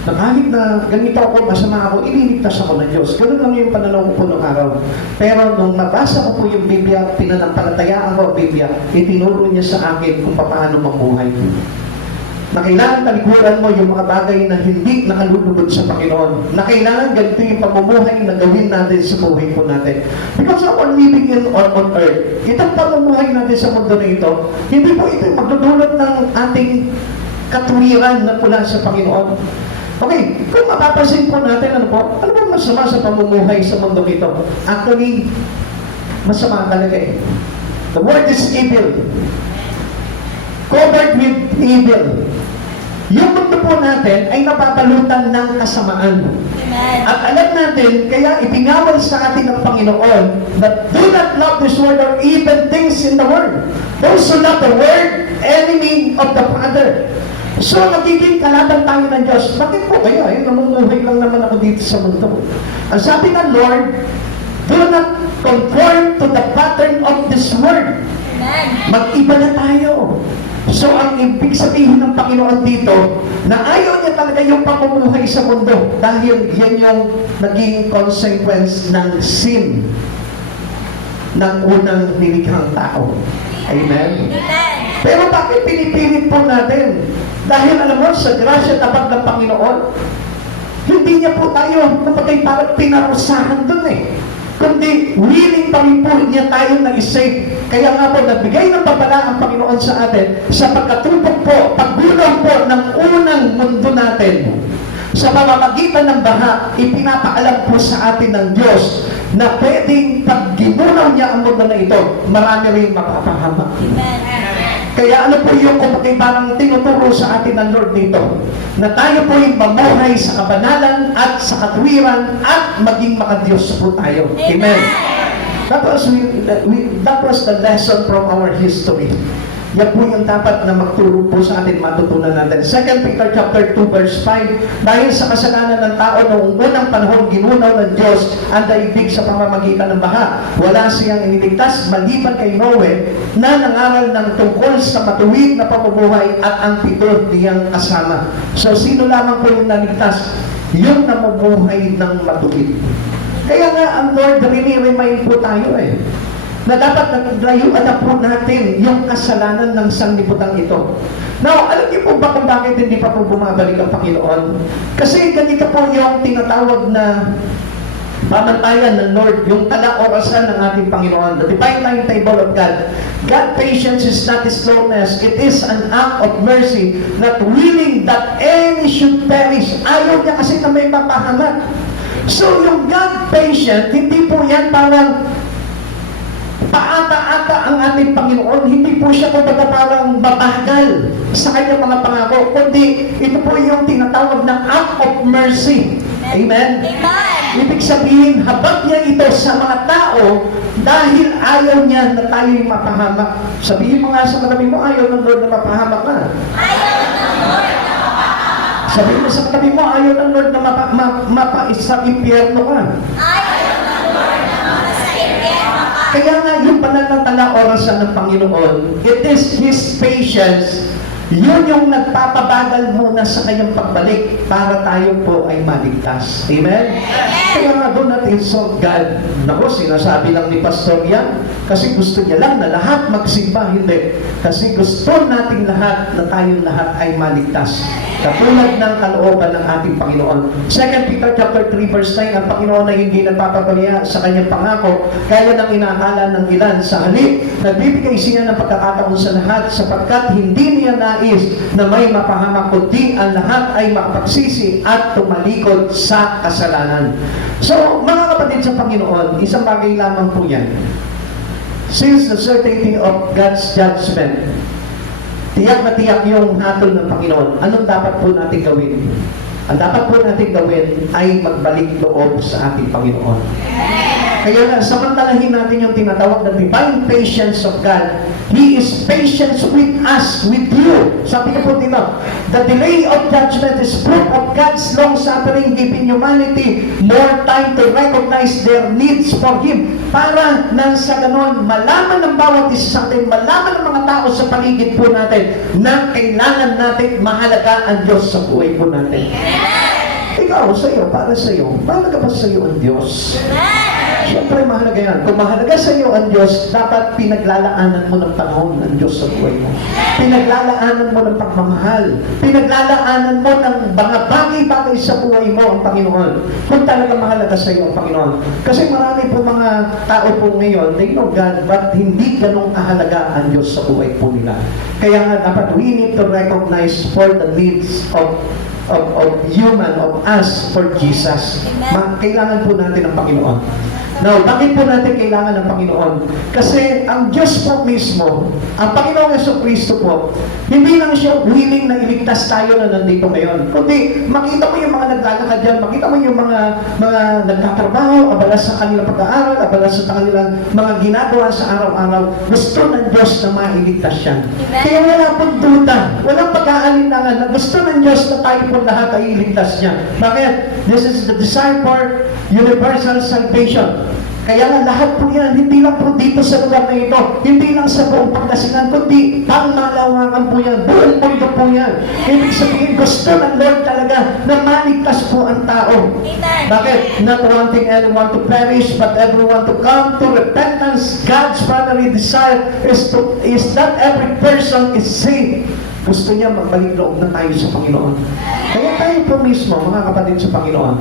Na kahit na ganito ako, masama ako, ililigtas ako ng Diyos. Ganun lang yung pananaw ko po noong araw. Pero nung nabasa ko po yung Biblia, pinanampalatayaan ko ang Biblia, itinuro niya sa akin kung paano mamuhay. Na kailangan talikuran mo yung mga bagay na hindi nakalulubod sa Panginoon. Na kailangan ganito yung pamumuhay na gawin natin sa buhay po natin. Because our living on earth, itong pamumuhay natin sa mundo na ito, hindi po ito magdudulot ng ating katuwiran na mula sa Panginoon. Okay, kung mapapansin po natin, ano ba masama sa pamumuhay sa mundo ito? Actually, masama talaga eh. The word is evil. Covered with evil. Yung mundo po natin ay napapalutan ng kasamaan. At alam natin, kaya ipinawal sa atin ng Panginoon that do not love this world or even things in the world. Those who love the world, enemy of the Father. So, nagiging kalaban tayo ng Diyos. Bakit po kaya? Namumuhay lang naman ako dito sa mundo. Ang sabi ng Lord, do not conform to the pattern of this world. Mag-iba na tayo. So, ang ibig sabihin ng Panginoon dito, na ayaw niya talaga yung pamumuhay sa mundo dahil yan yung naging consequence ng sin ng unang nilikhang tao. Amen? Pero bakit pinipilit po natin? Dahil alam mo, sa grasya tabag ng Panginoon, hindi niya po tayo napagay parang pinarusahan dun eh. Kundi willing pa rin po niya tayo na isave. Kaya nga po, nagbigay ng babala ang Panginoon sa atin sa pagkatupok po, pagbunaw po ng unang mundo natin. Sa pamamagitan ng baha, ipinapaalam po sa atin ng Diyos na pwedeng pag ginunaw niya ang mundo na ito, marami rin mapapahama. Kaya ano po yung kumagay parang tinuturo sa atin ng Lord dito, na tayo po yung mamuhay sa kabanalan at sa katwiran at maging makadiyos po tayo. Amen. That was the lesson from our history. Yan po yung dapat na magturo po sa atin, matutunan natin. 2 Peter chapter 2 verse 5, dahil sa kasalanan ng tao noong unang panahon, ginunaw ng Diyos ang daigdig sa pamamagitan ng baha. Wala siyang iniligtas maliban kay Noe na nangaral ng tungkol sa matuwid na pamumuhay at ang 7 niyang kasama. So, sino lamang po yung naligtas? Yung namumuhay ng matuwid. Kaya nga, ang Lord, remind po tayo eh, na dapat naglayuan na po natin yung kasalanan ng sanlibutan ito. Now, alam niyo po ba kung bakit hindi pa po bumabalik ang Panginoon? Kasi ganito po yung tinatawag na pamantayan ng Lord, yung kalaorasan ng ating Panginoon, the divine timetable of God. God's patience is not His slowness, it is an act of mercy, not willing that any should perish. Ayaw niya kasi na may mapahamak. So, yung God patient, hindi po yan parang paata-ata ang ating Panginoon, hindi po siya kumbaga parang mabagal sa kanyang mga pangako, kundi ito po yung tinatawag na act of mercy. Amen? Ibig sabihin, habag niya ito sa mga tao dahil ayaw niya na tayo'y mapahamak. Sabihin mo nga sa katabi mo, ayaw ng Lord na mapahamak na. Ayaw ng Lord na mapahamak. Sabihin mo sa katabi mo, ayaw ng Lord na mapa-isang impyerno ka. Ayaw ng Lord na sa impyerno ka. Kaya nga yung pananatala orasan ng Panginoon, it is His patience. Yun yung nagpapabagal muna sa kanyang pagbalik para tayo po ay maligtas. Amen? Kaya nga doon natin so God. Naku, sinasabi lang ni Pastor yan kasi gusto niya lang na lahat magsimba. Hindi. Kasi gusto nating lahat na tayong lahat ay maligtas. Katulad ng kalooban ng ating Panginoon. 2 Peter chapter 3 verse 9, ang Panginoon ay hindi nagpapabaya sa kanyang pangako, kaya nang inaakala ng ilan. Sa halip, nagbibigay siya ng pagkakataon sa lahat, sapagkat hindi niya nais na may mapahamak, kundi ang lahat ay makapagsisi at tumalikod sa kasalanan. So, mga kapatid sa Panginoon, isang bagay lamang po yan. Since the certainty of God's judgment, tiyak na tiyak yung hatol ng Panginoon. Anong dapat po natin gawin? Ang dapat po natin gawin ay magbalik loob sa ating Panginoon. Kaya nga, samantalahin natin yung tinatawag na divine patience of God. He is patient with us, with you. Sabi ko po dito, the delay of judgment is proof of God's long-suffering, giving humanity more time to recognize their needs for Him. Para nang sa ganon, malaman ng bawat isa sa atin, malaman ng mga tao sa paligid po natin, na kailangan natin mahalaga ang Diyos sa buhay po natin. Ikaw, sa iyo, para sa iyo, mahalaga ba sa iyo ang Diyos? Siyempre, mahalaga yan. Kung mahalaga sa iyo ang Diyos, dapat pinaglalaanan mo ng panahon ng Diyos sa buhay mo. Pinaglalaanan mo ng pagmamahal. Pinaglalaanan mo ng mga bagay-bagay sa buhay mo ang Panginoon. Kung talaga mahalaga sa iyo ang Panginoon. Kasi marami po mga tao po ngayon, they know God, but hindi ganong kahalaga ang Diyos sa buhay po nila. Kaya nga, dapat we need to recognize for the needs of human, of us, for Jesus. Kailangan po natin ng Panginoon. Now, bakit po natin kailangan ng Panginoon? Kasi ang Diyos po mismo, ang Panginoong Jesucristo po, hindi lang siya willing na iligtas tayo na nandito ngayon. Kundi, makita mo yung mga naglalakad dyan, makita mo yung mga nagtatrabaho, abala sa kanilang pag-aaral, abala sa kanilang mga ginagawa sa araw-araw. Gusto ng Diyos na mailigtas yan. Kaya wala pong duda, walang pag-aalinlangan na gusto ng Diyos na tayo po lahat ay iligtas niya. Bakit? This is the desire for universal salvation. Kaya nga lahat po yan, hindi lang po dito sa lugar na ito, hindi lang sa buong Pangasinan, kundi pangmalawangan po yan, buong mundo po yan. Ibig sabihin, gusto ng Lord talaga na maligtas po ang tao. Bakit? Not wanting anyone to perish, but everyone to come to repentance. God's primary desire is that every person is saved. Gusto niya magbalik loob na tayo sa Panginoon. Kaya tayo po mismo, mga kapatid sa Panginoon,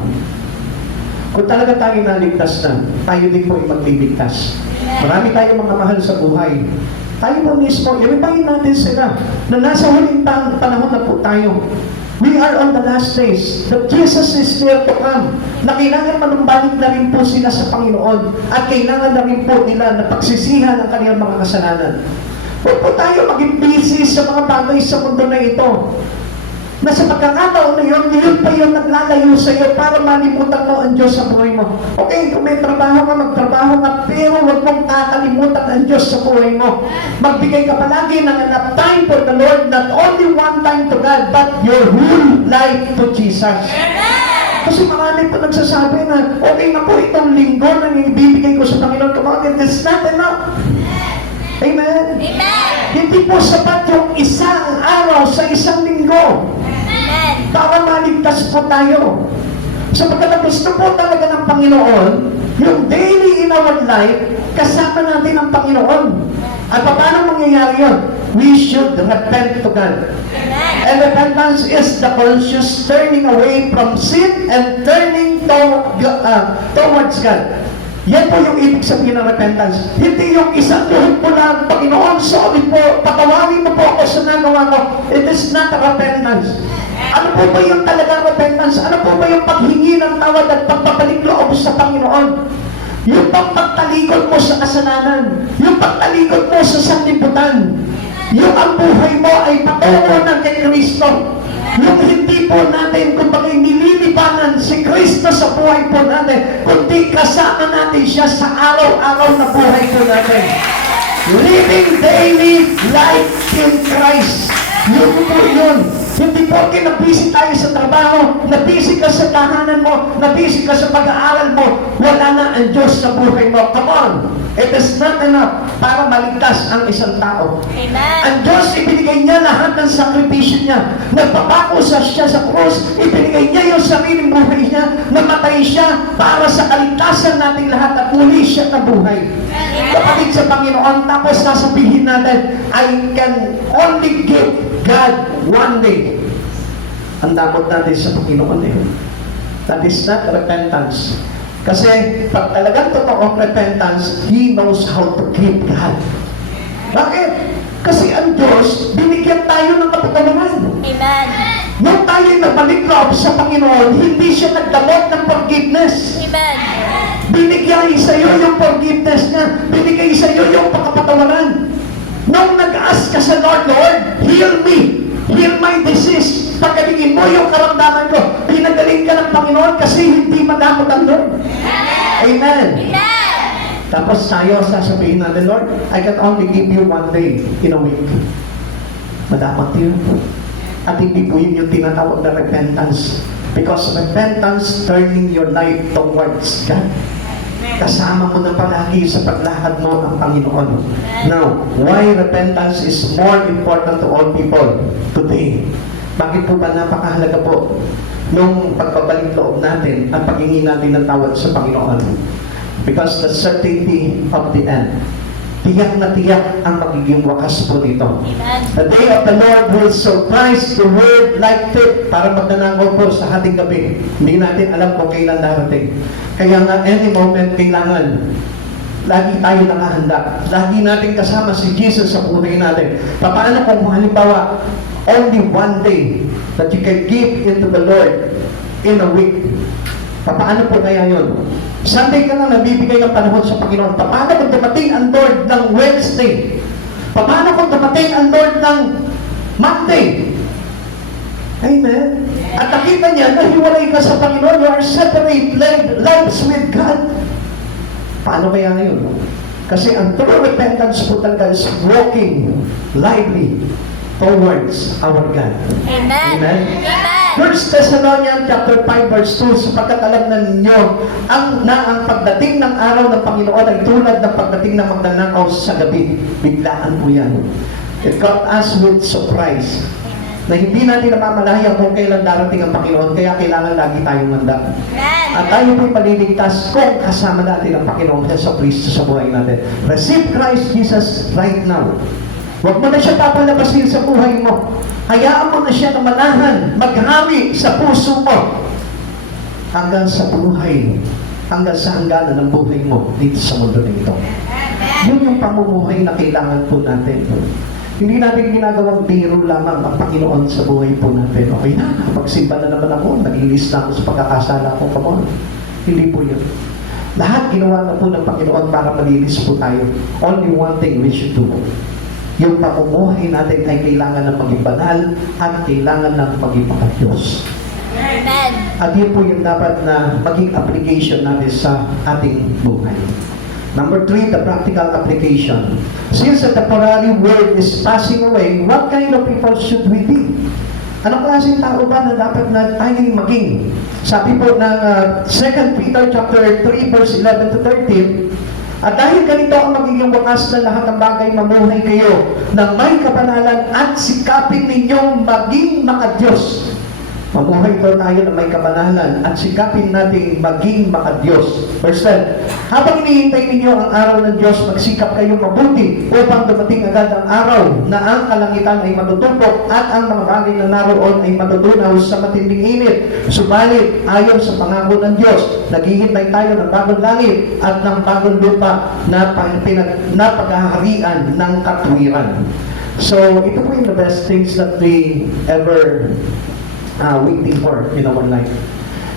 kung talaga tayo naligtas na, tayo din po ay magliligtas. Marami tayong mga mahal sa buhay. Tayo po mismo, ilibayin natin sila na nasa huling panahon na po tayo. We are on the last days. That Jesus is still to come. Na kailangan manumbalik na rin po sila sa Panginoon at kailangan na rin po nila na pagsisihan ang kanilang mga kasalanan. Huwag po tayo maging busy sa mga bagay sa mundo na ito. Na sa pagkakataon na yun pa yung naglalayo sa iyo para malimutan mo ang Diyos sa buhay mo. Okay, kung may trabaho ka, magtrabaho ka, pero huwag mong kakalimutan ang Diyos sa buhay mo. Magbigay ka palagi ng enough time for the Lord, not only one time to God, but your whole life to Jesus. Kasi marami po nagsasabi na, okay na po itong linggo na ibibigay ko sa Panginoon. Come on, it is not enough. Amen? Amen. Hindi po sapat yung isang araw sa isang linggo para maligtas po tayo. Sapagkat gusto po talaga ng Panginoon, yung daily in our life, kasama natin ang Panginoon. At paano mangyayari yun? We should repent to God. And repentance is the conscious turning away from sin and turning towards God. Yan po yung ibig sabihin ng repentance. Hindi yung isang luhod po lang, Panginoon, sorry po, patawarin mo po ako sa nagawa ko. It is not a repentance. Ano po ba yung talagang repentance? Ano po ba yung paghingi ng tawad at pagpapalik loob sa Panginoon? Yung pagtalikod mo sa kasalanan, yung pagtalikod mo sa sanlibutan, yung ang buhay mo ay patungo na kay Kristo. Yung hindi po natin, kung bagay nililipanan si Kristo sa buhay po natin, kundi kasama natin siya sa araw-araw na buhay po natin. Living daily life in Christ. Yun po yun. Hindi porke na-busy tayo sa trabaho, na-busy ka sa tahanan mo, na-busy ka sa pag-aaral mo, wala na ang Diyos sa buhay mo. Come on! It is not enough para maligtas ang isang tao. Amen. Ang Diyos, ibinigay niya lahat ng sakripisyo niya. Nagpapako siya sa krus, ibinigay niya yung sariling buhay niya, namatay siya para sa kaligtasan nating lahat at muli siya nabuhay. Kapatid sa Panginoon, tapos sasabihin natin, I can only give God one day. Ang damot natin sa Panginoon eh. That is not repentance. Kasi pag talagang totoong repentance, He knows how to give God. Bakit? Kasi ang Diyos, binigyan tayo ng kapatawaran. Amen. Nung tayo'y nabalik loob sa Panginoon, hindi siya nagdamot ng forgiveness. Amen. Binigyan sa iyo yung forgiveness niya. Binigay sa iyo yung pakapatawaran. Nung nag-ask ka sa Lord, Lord, heal me. Heal my disease. Pagalingin mo yung karamdaman ko. Pinagaling ka ng Panginoon kasi hindi madamot ang Lord. Amen. Amen. Tapos tayo sasabihin natin, Lord, I can only give you one day in a week. Madamot yun. At hindi po yun yung tinatawag na repentance. Because repentance, turning your life towards God. Kasama mo na palagi sa paglakad mo ang Panginoon. Now, why repentance is more important to all people today? Bakit po ba napakahalaga po nung pagpabalik loob natin at paghingi natin ng tawad sa Panginoon? Because the certainty of the end. Tiyak na tiyak ang magiging wakas po dito. Amen. The day of the Lord will surprise the world like thief. Para magnanakaw po sa ating gabi. Hindi natin alam kung kailan darating. Kaya nga, any moment, kailangan lagi tayo nakahanda. Lagi natin kasama si Jesus sa buhay natin. Paano kung halimbawa, only one day that you can give into the Lord in a week? Paano po kaya yun? Sunday ka lang nabibigay ng panahon sa Panginoon. Paano kung dumating ang Lord ng Wednesday? Paano kung dumating ang Lord ng Monday? Amen? At nakita niya na hiwalay ka sa Panginoon. You are separate lives with God. Paano kaya yun? Kasi ang true repentance po talaga is walking lively towards our God. Amen. Amen? Amen. 1 Thessalonians chapter 5 verse 2, sapagkat alam na ninyo ang pagdating ng araw ng Panginoon ay tulad ng pagdating ng magnanakaw sa gabi. Biglaan po yan. It caught us with surprise. Na hindi natin namamalayan kung kailan darating ang Panginoon, kaya kailangan lagi tayong handa. Amen. At tayo po'y maliligtas kung kasama natin ang Panginoon sa Kristo sa buhay natin. Receive Christ Jesus right now. Huwag mo na siya papalabasin sa buhay mo. Hayaan mo na siya na manahan, maghari sa puso mo. Hanggang sa buhay, hanggang sa hangganan ng buhay mo dito sa mundo na ito. Yun yung pamumuhay na kailangan po natin. Hindi natin ginagawang biro lamang ang Panginoon sa buhay po natin. Okay na, magsimba na naman ako, nag-ilis na ako sa pagkakasala ko. Come on. Hindi po yun. Lahat ginawa na po ng Panginoon para malinis po tayo. Only one thing we should do. Yung pamumuhay natin ay kailangan ng maging banal at kailangan ng maging Diyos. Amen. At yun po yung dapat na maging application natin sa ating buhay. Number 3, the practical application. Since the temporary world is passing away, what kind of people should we be? Anong klaseng tao ba na dapat na tayong maging? Sabi po ng 2 Peter chapter 3 verse 11 to 13, at dahil ganito ang magiging wakas na lahat ng bagay, mamuhay kayo ng may kabanalan at sikapin ninyong maging makadiyos. Mamuhay daw tayo ng may kabanalan at sikapin natin maging makadiyos. Verse 10, habang hinihintay ninyo ang araw ng Diyos, magsikap kayong mabuti upang dumating agad ang araw na ang kalangitan ay matutupok at ang mga bagay na naroon ay matutunaw sa matinding init. Subalit, ayon sa pangako ng Diyos, naghihintay tayo ng bagong langit at ng bagong lupa na paghaharian ng katwiran. So, ito po yung the best things that we ever waiting for in our life.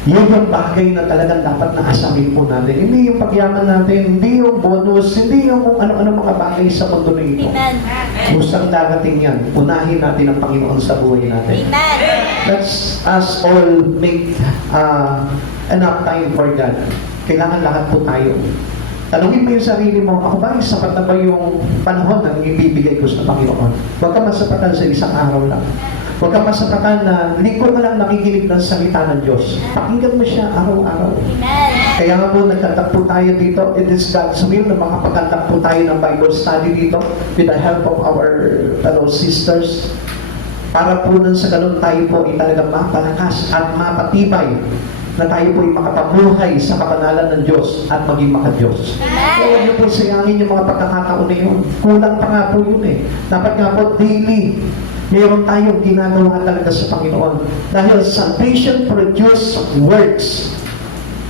Yun yung bagay na talagang dapat naasamin po natin. Hindi yung pagyaman natin, hindi yung bonus, hindi yung kung ano-ano mga bagay sa mundo na ito. Amen. Kusang darating yan. Unahin natin ang Panginoon sa buhay natin. Amen. Let's us all make enough time for God. Kailangan lahat po tayo. Tanungin mo yung sarili mo, ako ba, sapat na ba yung panahon na ibibigay ko sa Panginoon? Huwag ka masapatan sa isang araw lang. Huwag kang masapatan na lingkod ka lang nakikinig ng salita ng Diyos. Pakinggan mo siya araw-araw. Amen. Kaya nga po, nagkandak po tayo dito. It is God's will na makapagkandak po tayo ng Bible study dito with the help of our fellow sisters. Para po nang sa ganun tayo po ay talagang mapalakas at mapatibay na tayo po ay makapamuhay sa kabanalan ng Diyos at maging maka-Diyos. Amen. Huwag niyo po sayangin yung mga pagkakataon na yun. Kulang pa nga po yun eh. Dapat nga po daily, meron tayong ginagawa talaga sa Panginoon. Dahil salvation produce works.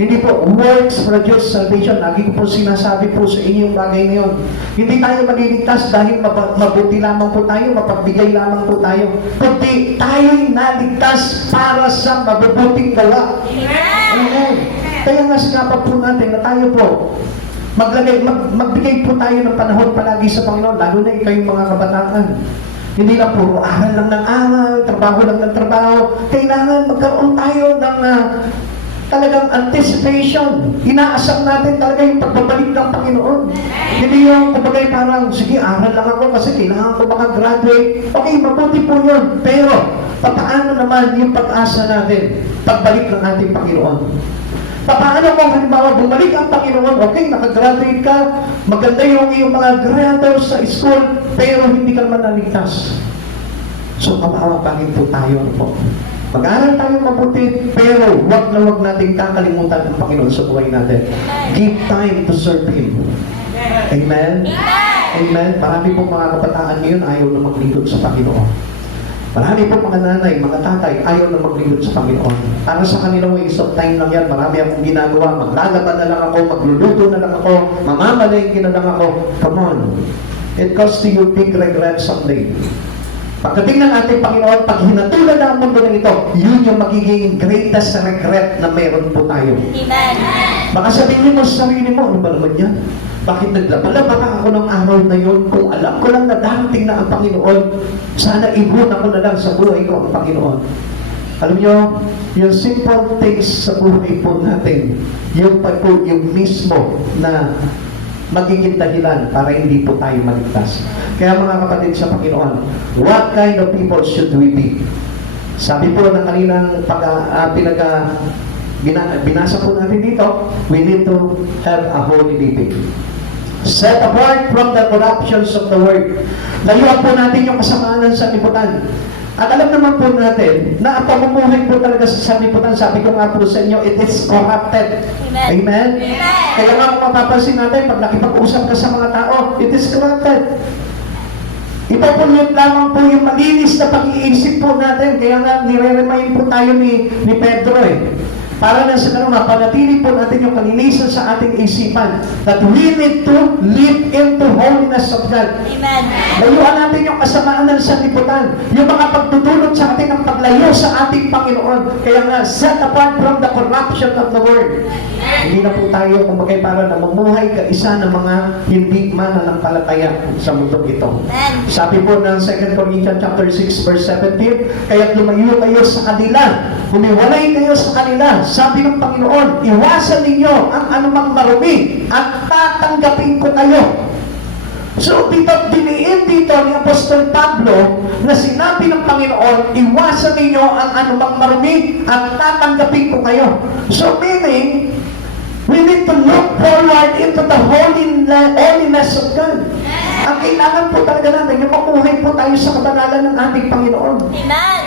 Hindi po, works produce salvation. Lagi ko po sinasabi po sa inyo yung bagay na yun. Hindi tayo maliligtas dahil mabuti lamang po tayo, mapagbigay lamang po tayo. Kundi tayo'y naligtas para sa mabubuting gawa. Amen. Kaya nga sinapat po natin na tayo po, magbigay po tayo ng panahon palagi sa Panginoon, lalo na kayong mga kabataan. Hindi lang puro aral lang ng aral, trabaho lang ng trabaho. Kailangan magkaroon tayo ng talagang anticipation. Inaasam natin talaga yung pagbabalik ng Panginoon. Hindi yung kumbaga parang, sige, aral lang ako kasi kailangan ko makagraduate. Okay, mabuti po yun. Pero, paano naman yung pag-asa natin? Pagbalik ng ating Panginoon. Paano kung halimbawa bumalik ang Panginoon, okay, nakagraduate ka, maganda yung iyong mga grados sa school, pero hindi ka naman naligtas. So, kapawapangin po tayo po. Mag-aaral tayo mabuti, pero wag na wag nating kakalimutan ang Panginoon sa buhay natin. Give time to serve Him. Amen? Amen? Marami pong mga kabataan ngayon ayaw na maglingkod sa Panginoon. Marami po mga nanay, mga tatay, ayaw na maglingkod sa Panginoon. Para sa kanila, waste of time lang yan. Marami akong ginagawa. Maglalaban na lang ako, magluluto na lang ako, mamamalengke na lang ako. Come on. It costs you big regret someday. Pagdating ng ating Panginoon, pag hinatulan na ang mundo ng ito, yun yung magiging greatest regret na meron po tayo. Amen. Baka sabihin mo sa sarili mo, ano ba naman yan? Bakit naglabalaba ka ako ng araw na yun? Kung alam ko lang na darating na ang Panginoon, sana ibuna ko na lang sa buhay ko ang Panginoon. Alam nyo, yung simple things sa buhay po natin, yung po yung mismo na magiging dahilan para hindi po tayo maligtas. Kaya mga kapatid sa Panginoon, what kind of people should we be? Sabi po ng kaninang binasa po natin dito, we need to have a holy living. Set apart from the corruptions of the world. Layuan po natin yung kasamaan ng sanlibutan. At alam naman po natin na ang pamumuhay po talaga sa sanlibutan, sabi ko nga po sa inyo, it is corrupted. Amen? Kaya nga kung mapapansin natin, pag nakipag-usap ka sa mga tao, it is corrupted. Ipapulot lamang po yung malinis na pag-iisip po natin. Kaya nga, nire-remind po tayo ni Pedro para na sa ganun, mapanatili po natin yung kalinisan sa ating isipan. That we need to live into holiness of God. Amen. Layuan natin yung kasamaan ng sanlibutan. Yung mga pagtutulot sa atin ang paglayo sa ating Panginoon. Kaya nga, set apart from the corruption of the world. Hindi na po tayo, kumbaga para na mamuhay kaisa ng mga hindi mananampalataya sa mundo ito. Amen. Sabi po ng 2 Corinthians chapter 6 verse 17, kaya lumayo kayo sa kanila, humiwalay kayo sa kanila. Sabi ng Panginoon, iwasan ninyo ang anumang marumi at tatanggapin ko kayo. So, diniin dito ni Apostol Pablo na sinabi ng Panginoon, iwasan ninyo ang anumang marumi at tatanggapin ko kayo. So, meaning, we need to look forward into the holiness of God. Ang kailangan po talaga natin, yung mamuhay po tayo sa kabanalan ng ating Panginoon. Amen.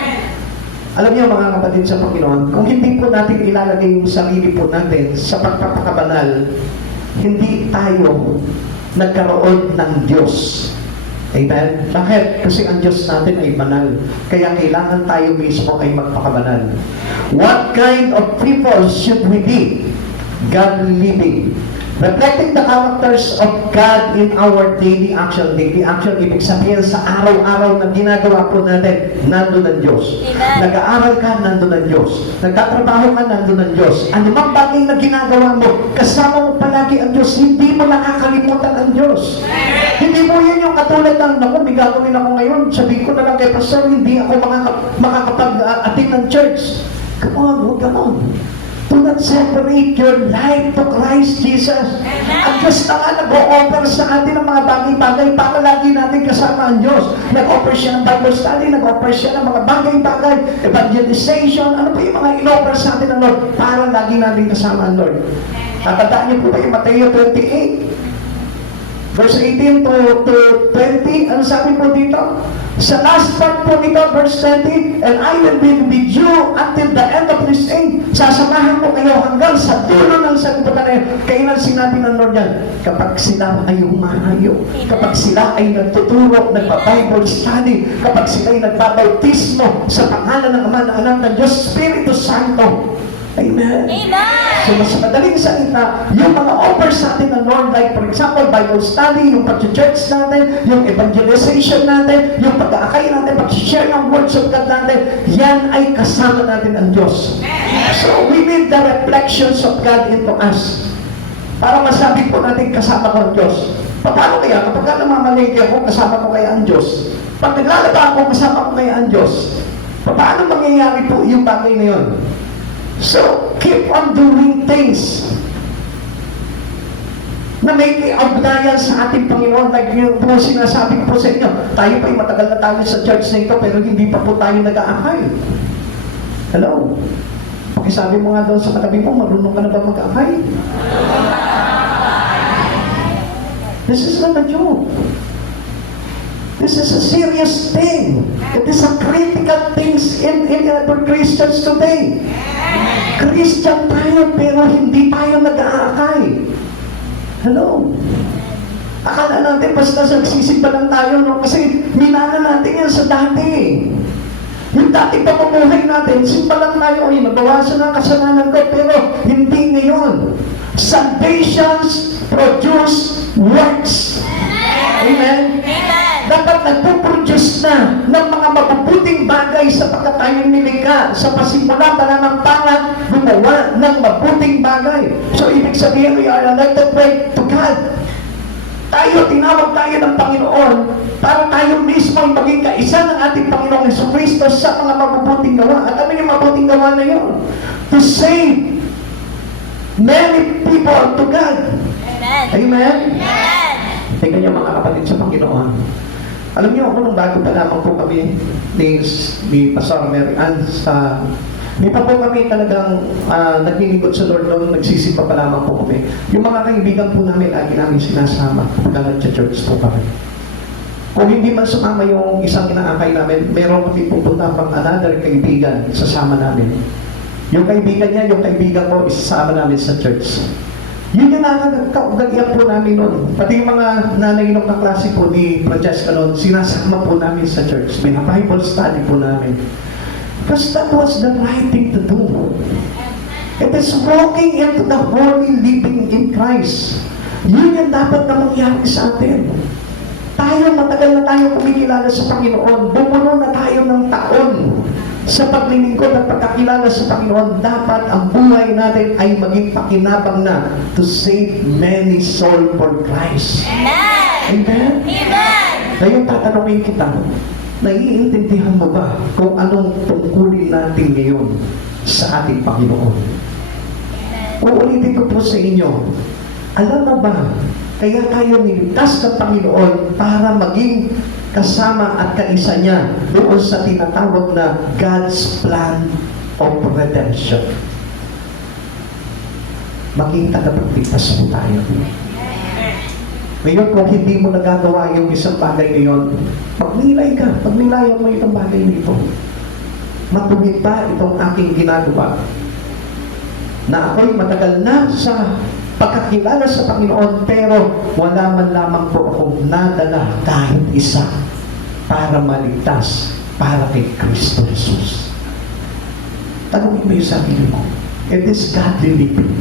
Alam niyo mga kapatid sa Panginoon, kung hindi po natin ilalagay yung sarili po natin sa pagpapakabanal, hindi tayo nagkaroon ng Diyos. Amen? Bakit? Kasi ang Diyos natin ay banal. Kaya kailangan tayo mismo ay magpakabanal. What kind of people should we be? God living. Reflecting the characters of God in our daily action. Daily action, ibig sabihin sa araw-araw na ginagawa po natin, nandun ang Diyos. Amen. Nag-aaral ka, nandun ang Diyos. Nagtatrabaho ka, nandun ang Diyos. Ano mang bagay na ginagawa mo, kasama mo palagi ang Diyos. Hindi mo nakakalimutan ang Diyos. Hindi mo yan yung katulad ng, naku, may gagawin ako ngayon. Sabihin ko na lang kay Pastor, hindi ako makakapag-attend ng church. Come on, huwag ganon. Do not separate your life to Christ Jesus. Ang Diyos na nga nag-o-offer sa atin ng mga bagay-bagay para lagi natin kasama ang Diyos. Nag-offer siya ng Bible study, nag-offer siya ng mga bagay-bagay, evangelization, ano pa yung mga in-offer sa atin ng Lord para lagi natin kasama ang Lord. Tatandaan niyo po ba yung Mateo 28? Verse 18 to 20, ano sabi po dito? Sa last part po nito, verse 20, and I will be with you until the end of this age. Sasamahan ko kayo hanggang sa dulo ng sanlibutan na yun. Kailan sinabi ng Lord yan? Kapag sila ay humahayo, kapag sila ay nagtuturo, nagpa-Bible study, kapag sila ay nagbabautismo sa pangalan ng Ama, ng Anak, ng Diyos, Espiritu Santo. Amen. Amen. So, mas madaling salita, yung mga offers natin ng Lord, like for example, Bible study, yung pag-church natin, yung evangelization natin, yung pag-aakay natin, pag-share ng words of God natin, yan ay kasama natin ang Diyos. So, we need the reflections of God into us. Para masabi po natin kasama ko ang Diyos. Paano kaya? Kapag namamalengke ako, kasama ko kaya ang Diyos. Pag naglalaba ako, kasama ko kaya ang Diyos. Paano mangyayari po yung bagay na yun? So, keep on doing things na may kaugnayan sa ating Panginoon. Like yung po sinasabi ko po sa inyo, tayo pa matagal na tayo sa church na ito, pero hindi pa po tayo nag-aakay. Hello? Pakisabi mo nga doon sa katabi mo, marunong ka na ba mag-aakay? This is not a joke. This is a serious thing. It is a critical thing for Christians today. Christian tayo, pero hindi tayo nag-aakay. Hello? Akala natin, basta nagsisimba lang tayo, no? Kasi minana natin yan sa dati. Yung dati pamumuhay natin, simba lang tayo, ay nabawasan na kasalanan ko, pero hindi ngayon. Salvations produce works. Amen? Dapat nagpo-produce na ng mga mabubuting bagay sapagkat tayo nilikha sa pasimula pa ng pangat gumawa ng mabuting bagay. So, ibig sabihin, we are elected by to God. Tinawag tayo ng Panginoon para tayo mismo ay maging kaisa ng ating Panginoong Jesucristo sa mga mabubuting gawa. At ano yung mabuting gawa na yun? To save many people to God. Amen? Tingnan niyo mga kapatid sa Panginoon. Alam niyo ako nung bago pa lamang po kami ni Pastor Mary Ann di pa po kami talagang naglilingkod sa Lord noon, nagsisimba pa lamang po kami. Yung mga kaibigan po namin, lagi namin sinasama kapag nag-church po kami. Kung hindi man sumama yung isang inaakay namin, meron kami pupunta pang another kaibigan, sasama namin. Yung kaibigan niya, yung kaibigan ko, isasama namin sa church. Yun yung nakakaugalian po namin noon. Pati yung mga nanay nung kaklase po ni Francesca noon, sinasama po namin sa church. May Bible study po namin. Because that was the right thing to do. It is walking into the holy living in Christ. Yun yung dapat na mangyari sa atin. Tayo, matagal na tayo kumikilala sa Panginoon. Bumuno na tayo ng taon sa paglilingkod at pagkakilala sa Panginoon. Dapat ang buhay natin ay maging pakinabang na to save many souls for Christ. Amen? Amen. Ngayon tatanungin kita, naiintindihan mo ba kung anong tungkulin natin ngayon sa ating Panginoon? Uulitin ko po sa inyo, alam mo ba, kaya tayo niligtas ng Panginoon para maging kasama at kaisa niya doon sa tinatawag na God's plan of redemption. Maging tagapagligtas po tayo. Ngayon, kung hindi mo nagagawa yung isang bagay ngayon, magnilay ka, magnilayan mo itong bagay nito. Matugid ba itong aking ginagawa? Na ako'y matagal na sa pagkakilala sa Panginoon, pero wala man lamang po akong nadala kahit isa para maligtas para kay Kristo Jesus. Tanungin mo yung sarili mo. It is godly living.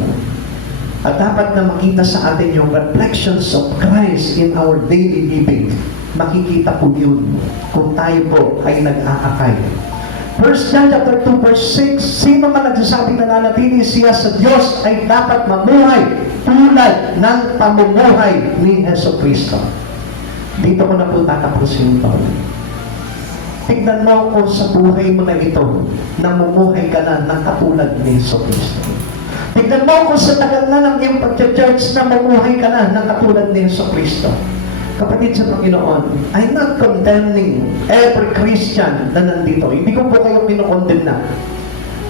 At dapat na makita sa atin yung reflections of Christ in our daily living. Makikita po yun kung tayo po ay nag-aakay. 1 John chapter 2 verse 6, sino man nagsasabing nananatili siya sa Diyos ay dapat mamuhay tulad ng pamumuhay ni Heso Kristo. Dito ko na po tatapusin ito. Tignan mo kung sa buhay mo na ito, namumuhay ka na ng katulad ni Heso Kristo. Tignan mo kung sa tagal na ng iyong pag-church na mamuhay ka na ng katulad ni Yesu Kristo. Kapatid sa Panginoon, I'm not condemning every Christian na nandito. Hindi ko po kayo pinukondem na.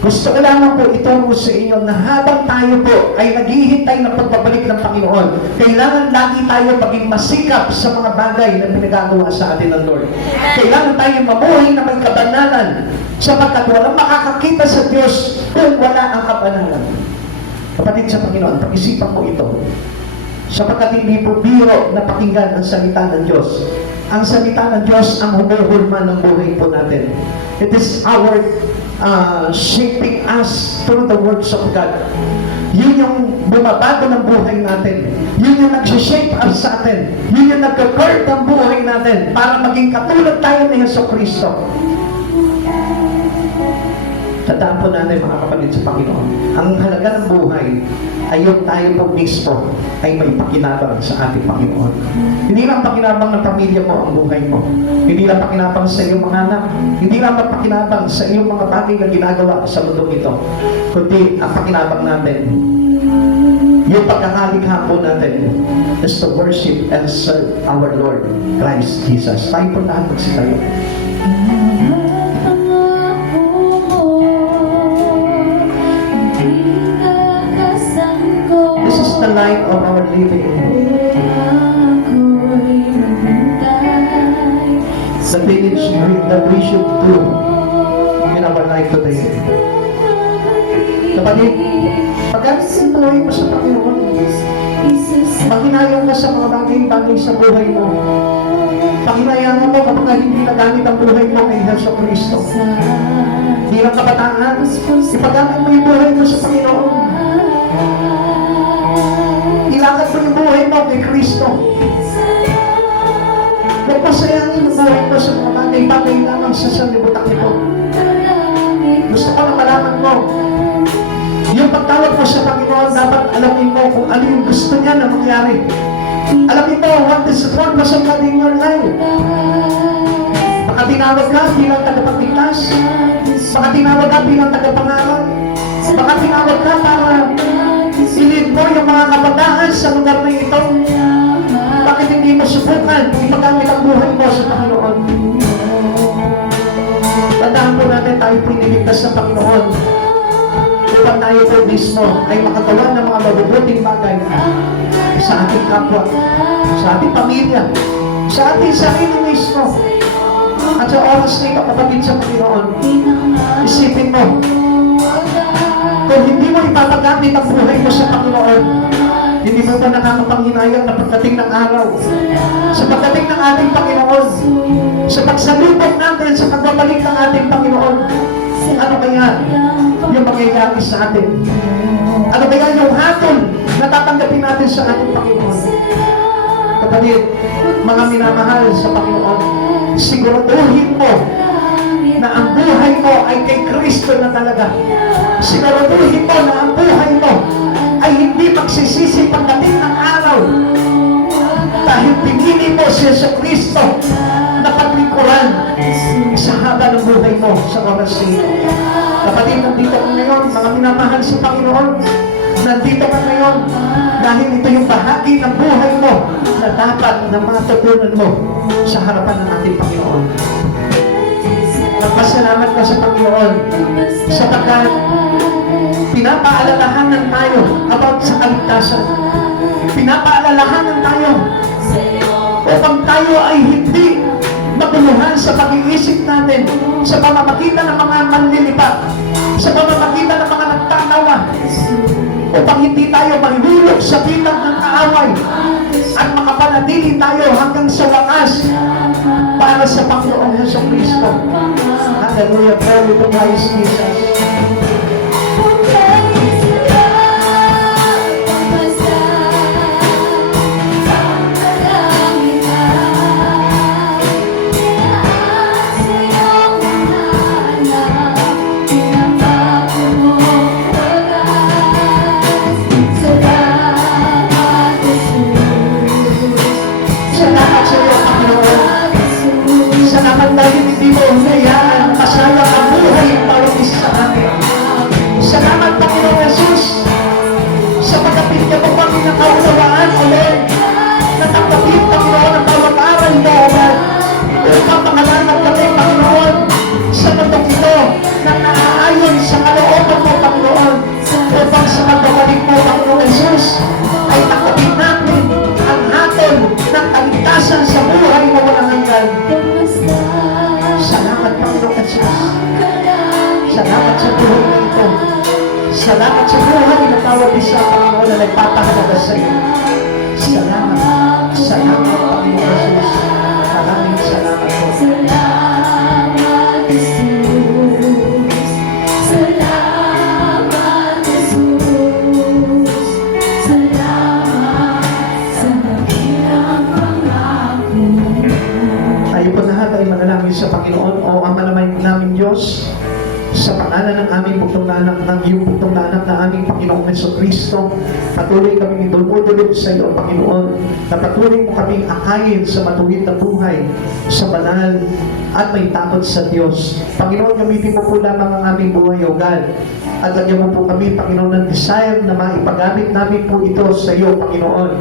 Gusto ko lamang po ituro sa inyo na habang tayo po ay naghihintay ng pagbabalik ng Panginoon, kailangan lagi tayo maging masikap sa mga bagay na pinagagawa sa atin ng Lord. Kailangan tayo mamuhay na may kabanalan sapagkat walang makakakita sa Diyos kung wala ang kabanalan. Kapatid sa Panginoon, pag-isipan mo ito. Sapagkat hindi po biro na pakinggan ang salita ng Diyos. Ang salita ng Diyos ang humuhulma ng buhay po natin. It is our shaping us through the words of God. Yun yung bumabago ng buhay natin. Yun yung nagsishape us sa atin. Yun yung nagka-curve ng buhay natin para maging katulad tayo ni Yesu Kristo. Tandaan po natin mga kapatid sa Panginoon, ang halaga ng buhay ay yung tayo po mismo ay may pakinabang sa ating Panginoon. Hindi lang pakinabang ng pamilya mo ang buhay mo. Hindi lang pakinabang sa iyong mga anak. Hindi lang pakinabang sa iyong mga bagay na ginagawa sa mundong ito. Kundi ang pakinabang natin, yung pagkakalikha po natin is to worship and serve our Lord Christ Jesus. Tayo po lahat magsitayo. This is the light of our living. The things that we should do in our life today. Kapatid, pagkakas ang buhay mo sa Panginoon, maghinayan ka sa mga bagay-bagay sa buhay mo. Panginayangan mo kapag hindi nagamit ang buhay mo kay Yesu Kristo. Bilang kabataan, ipagamit mo yung buhay mo sa Panginoon. Ilakad mo yung buhay mo kay Kristo. Huwag masayangin yung buhay mo sa mga bagay-bagay lamang sa sanlibutan ito. Gusto ko na malaman mo, yung pagtawag mo sa Panginoon, dapat alamin mo kung ano yung gusto niya na mangyari. Alamin mo, what is the purpose of God in your life? Baka tinawag ka bilang tagapagligtas. Baka tinawag ka bilang tagapangaral. Baka tinawag ka para silid mo yung mga kabataan sa lugar na ito. Bakit hindi mo subukan ipagamit ang buhay mo sa Panginoon? Tandaan po natin tayo piniligtas sa Panginoon upang tayo po mismo ay makagawa ng mga mabubuting bagay sa ating kapwa, sa ating pamilya, sa ating sarili mismo. At sa oras na ito, kapatid sa Panginoon, isipin mo, kung hindi mo ipapagamit ang buhay mo sa Panginoon, hindi mo ba nakakapanghinayang na pagdating ng araw, sa pagdating ng ating Panginoon, sa pagsalubog natin, sa pagbabalik ng ating Panginoon, ano kaya yung mangyayari sa atin? Ano kaya yung hatol na tatanggapin natin sa ating Panginoon? Kapatid, mga minamahal sa Panginoon, siguraduhin mo na ang buhay mo ay kay Kristo na talaga. Siguraduhin mo na ang buhay mo ay hindi magsisisi pagdating ng araw dahil pinili mo si Yesu Kristo na paglingkuran sa haba ng buhay mo sa oras nito. Kapatid, nandito ka ngayon, mga minamahal sa Panginoon, nandito ka ngayon dahil ito yung bahagi ng buhay mo na dapat na matutunan mo sa harapan ng ating Panginoon. Magpasalamat ka sa Panginoon sapagkat pinapaalalahanan tayo about sa kaligtasan. Pinapaalalahanan tayo upang tayo ay hindi maguluhan sa pag-iisip natin sa pamamagitan ng mga manlilipat, sa pamamagitan ng mga nagtanawa, upang hindi tayo mahulog sa bilang ng kaaway at makapanatili tayo hanggang sa wakas para sa Panginoong Hesus Kristo. Hallelujah. Glory to Christ Jesus. Salamat dahil hindi mo hinayaan masayang ang buhay para sa atin. nagpapahalaga sa iyo. Salamat. Salamat, Panginoon Jesus. Maraming salamat po. Salamat, Jesus. Salamat, Jesus. Salamat sa dakilang pangako mo. Tayo po lahat ay manalangin sa Panginoon. O Ama namin Diyos, sa pangalan ng aming bugtong na anak, ng iyong bugtong na anak na aming Panginoong Jesucristo, patuloy kami idulog sa iyo, Panginoon, na patuloy mo kaming akayin sa matuwid na buhay, sa banal, at may takot sa Diyos. Panginoon, gamitin mo po lamang ang aming buhay, O God. At lagyan mo po kami, Panginoon, ng desire na maipagamit namin po ito sa iyo, Panginoon.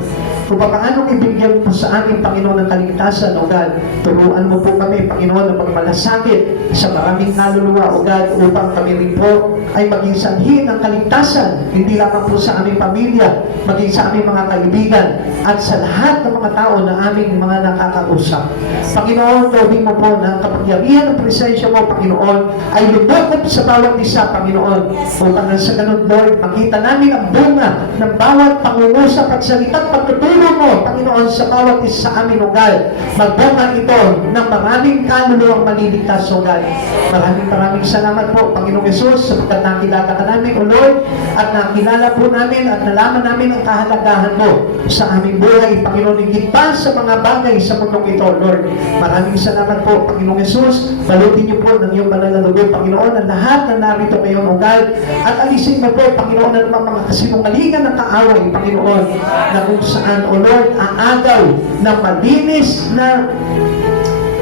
Kung paano ibigyan po sa amin, Panginoon, ng kaligtasan, O God, turuan mo po kami, Panginoon, ng pagmalasakit sa maraming kaluluwa, O God, upang kami rin po ay maging sanhi ng kaligtasan, hindi lamang po sa aming pamilya, maging sa aming mga kaibigan, at sa lahat ng mga tao na aming mga nakakausap. Panginoon, gawin mo po na ang kapangyarihan ng presensya mo, Panginoon, ay lumukot sa bawat isa, Panginoon. Upang sa ganun, Lord, makita namin ang bunga ng bawat pangungusap at salita't pagtutulong mo, Panginoon, sa bawat isa sa amin, O God. Magbunga ito ng maraming kaluluwang maliligtas, O God. Maraming salamat po, Panginoong Yesus, sapagkat nakilala ka namin, O Lord, at nakilala po namin at nalaman namin ang kahalagahan mo sa aming buhay, Panginoon, higit pa sa mga bagay sa mundong ito, Lord. Maraming salamat po, Panginoong Yesus. Balutin niyo po ng iyong banal na dugo, Panginoon, ang lahat na narito ngayon, O God. At alisin mo po, Panginoon, ang mga kasinungalingan ng kaaway, Panginoon, na kung saan, O Lord, aagaw na malinis na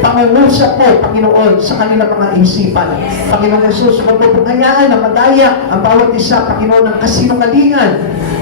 pangungusap mo, Panginoon, sa kanilang mga isipan. Panginoon Jesus, huwag mo pong hayaan na madaya ang bawat isa, Panginoon, ng kasinungalingan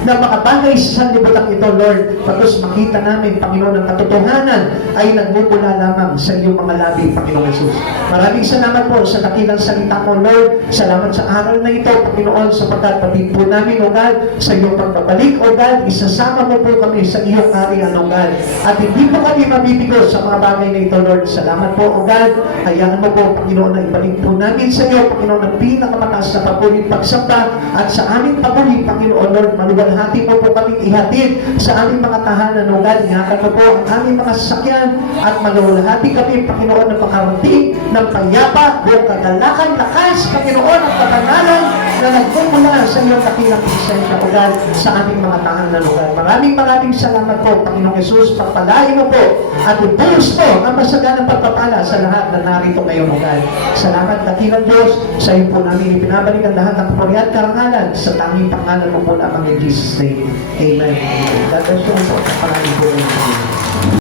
na mga bagay sa sanlibutan ito, Lord. Pagkos makita namin, Panginoon, ang katotohanan ay nagmumula lamang sa iyong mga labi, Panginoon Jesus. Maraming salamat po sa dakilang salita mo, Lord. Salamat sa aral na ito, Panginoon, sapagkat pati po namin, O God, sa iyong pagbabalik, O God, isasama mo po kami sa iyong arian, O God. At hindi po kami mabibigo sa mga bagay na ito, Lord. Salamat po, O God. Hayaan mo po, Panginoon, na ibalik po namin sa iyo, Panginoon, ang pinakamataas na paguling pagsamba at sa aming paguling, Panginoon, Lord, maluwalhati mo po kaming ihatid sa aming mga tahanan, O God. Ingatan mo po ang aming mga sasakyan at maluwalhati kami, Panginoon, na makarating ng payapa, buong kagalakan, lakas, Panginoon, ang katangalan na nagmumula sa iyong dakilang presensya, O God, sa aming mga tahanan, O God. Maraming salamat po, Panginoong Jesus. Pagpalain mo po at ibuhos mo ang masaganang pagpapala sa lahat na narito ngayon, O God. Salamat, dakilang Diyos. Sa iyo po namin ipinabalik ang lahat ng kapuri at karangalan sa tanging pangalan mo po lamang in Jesus' name. Amen. God bless you po. Maraming po.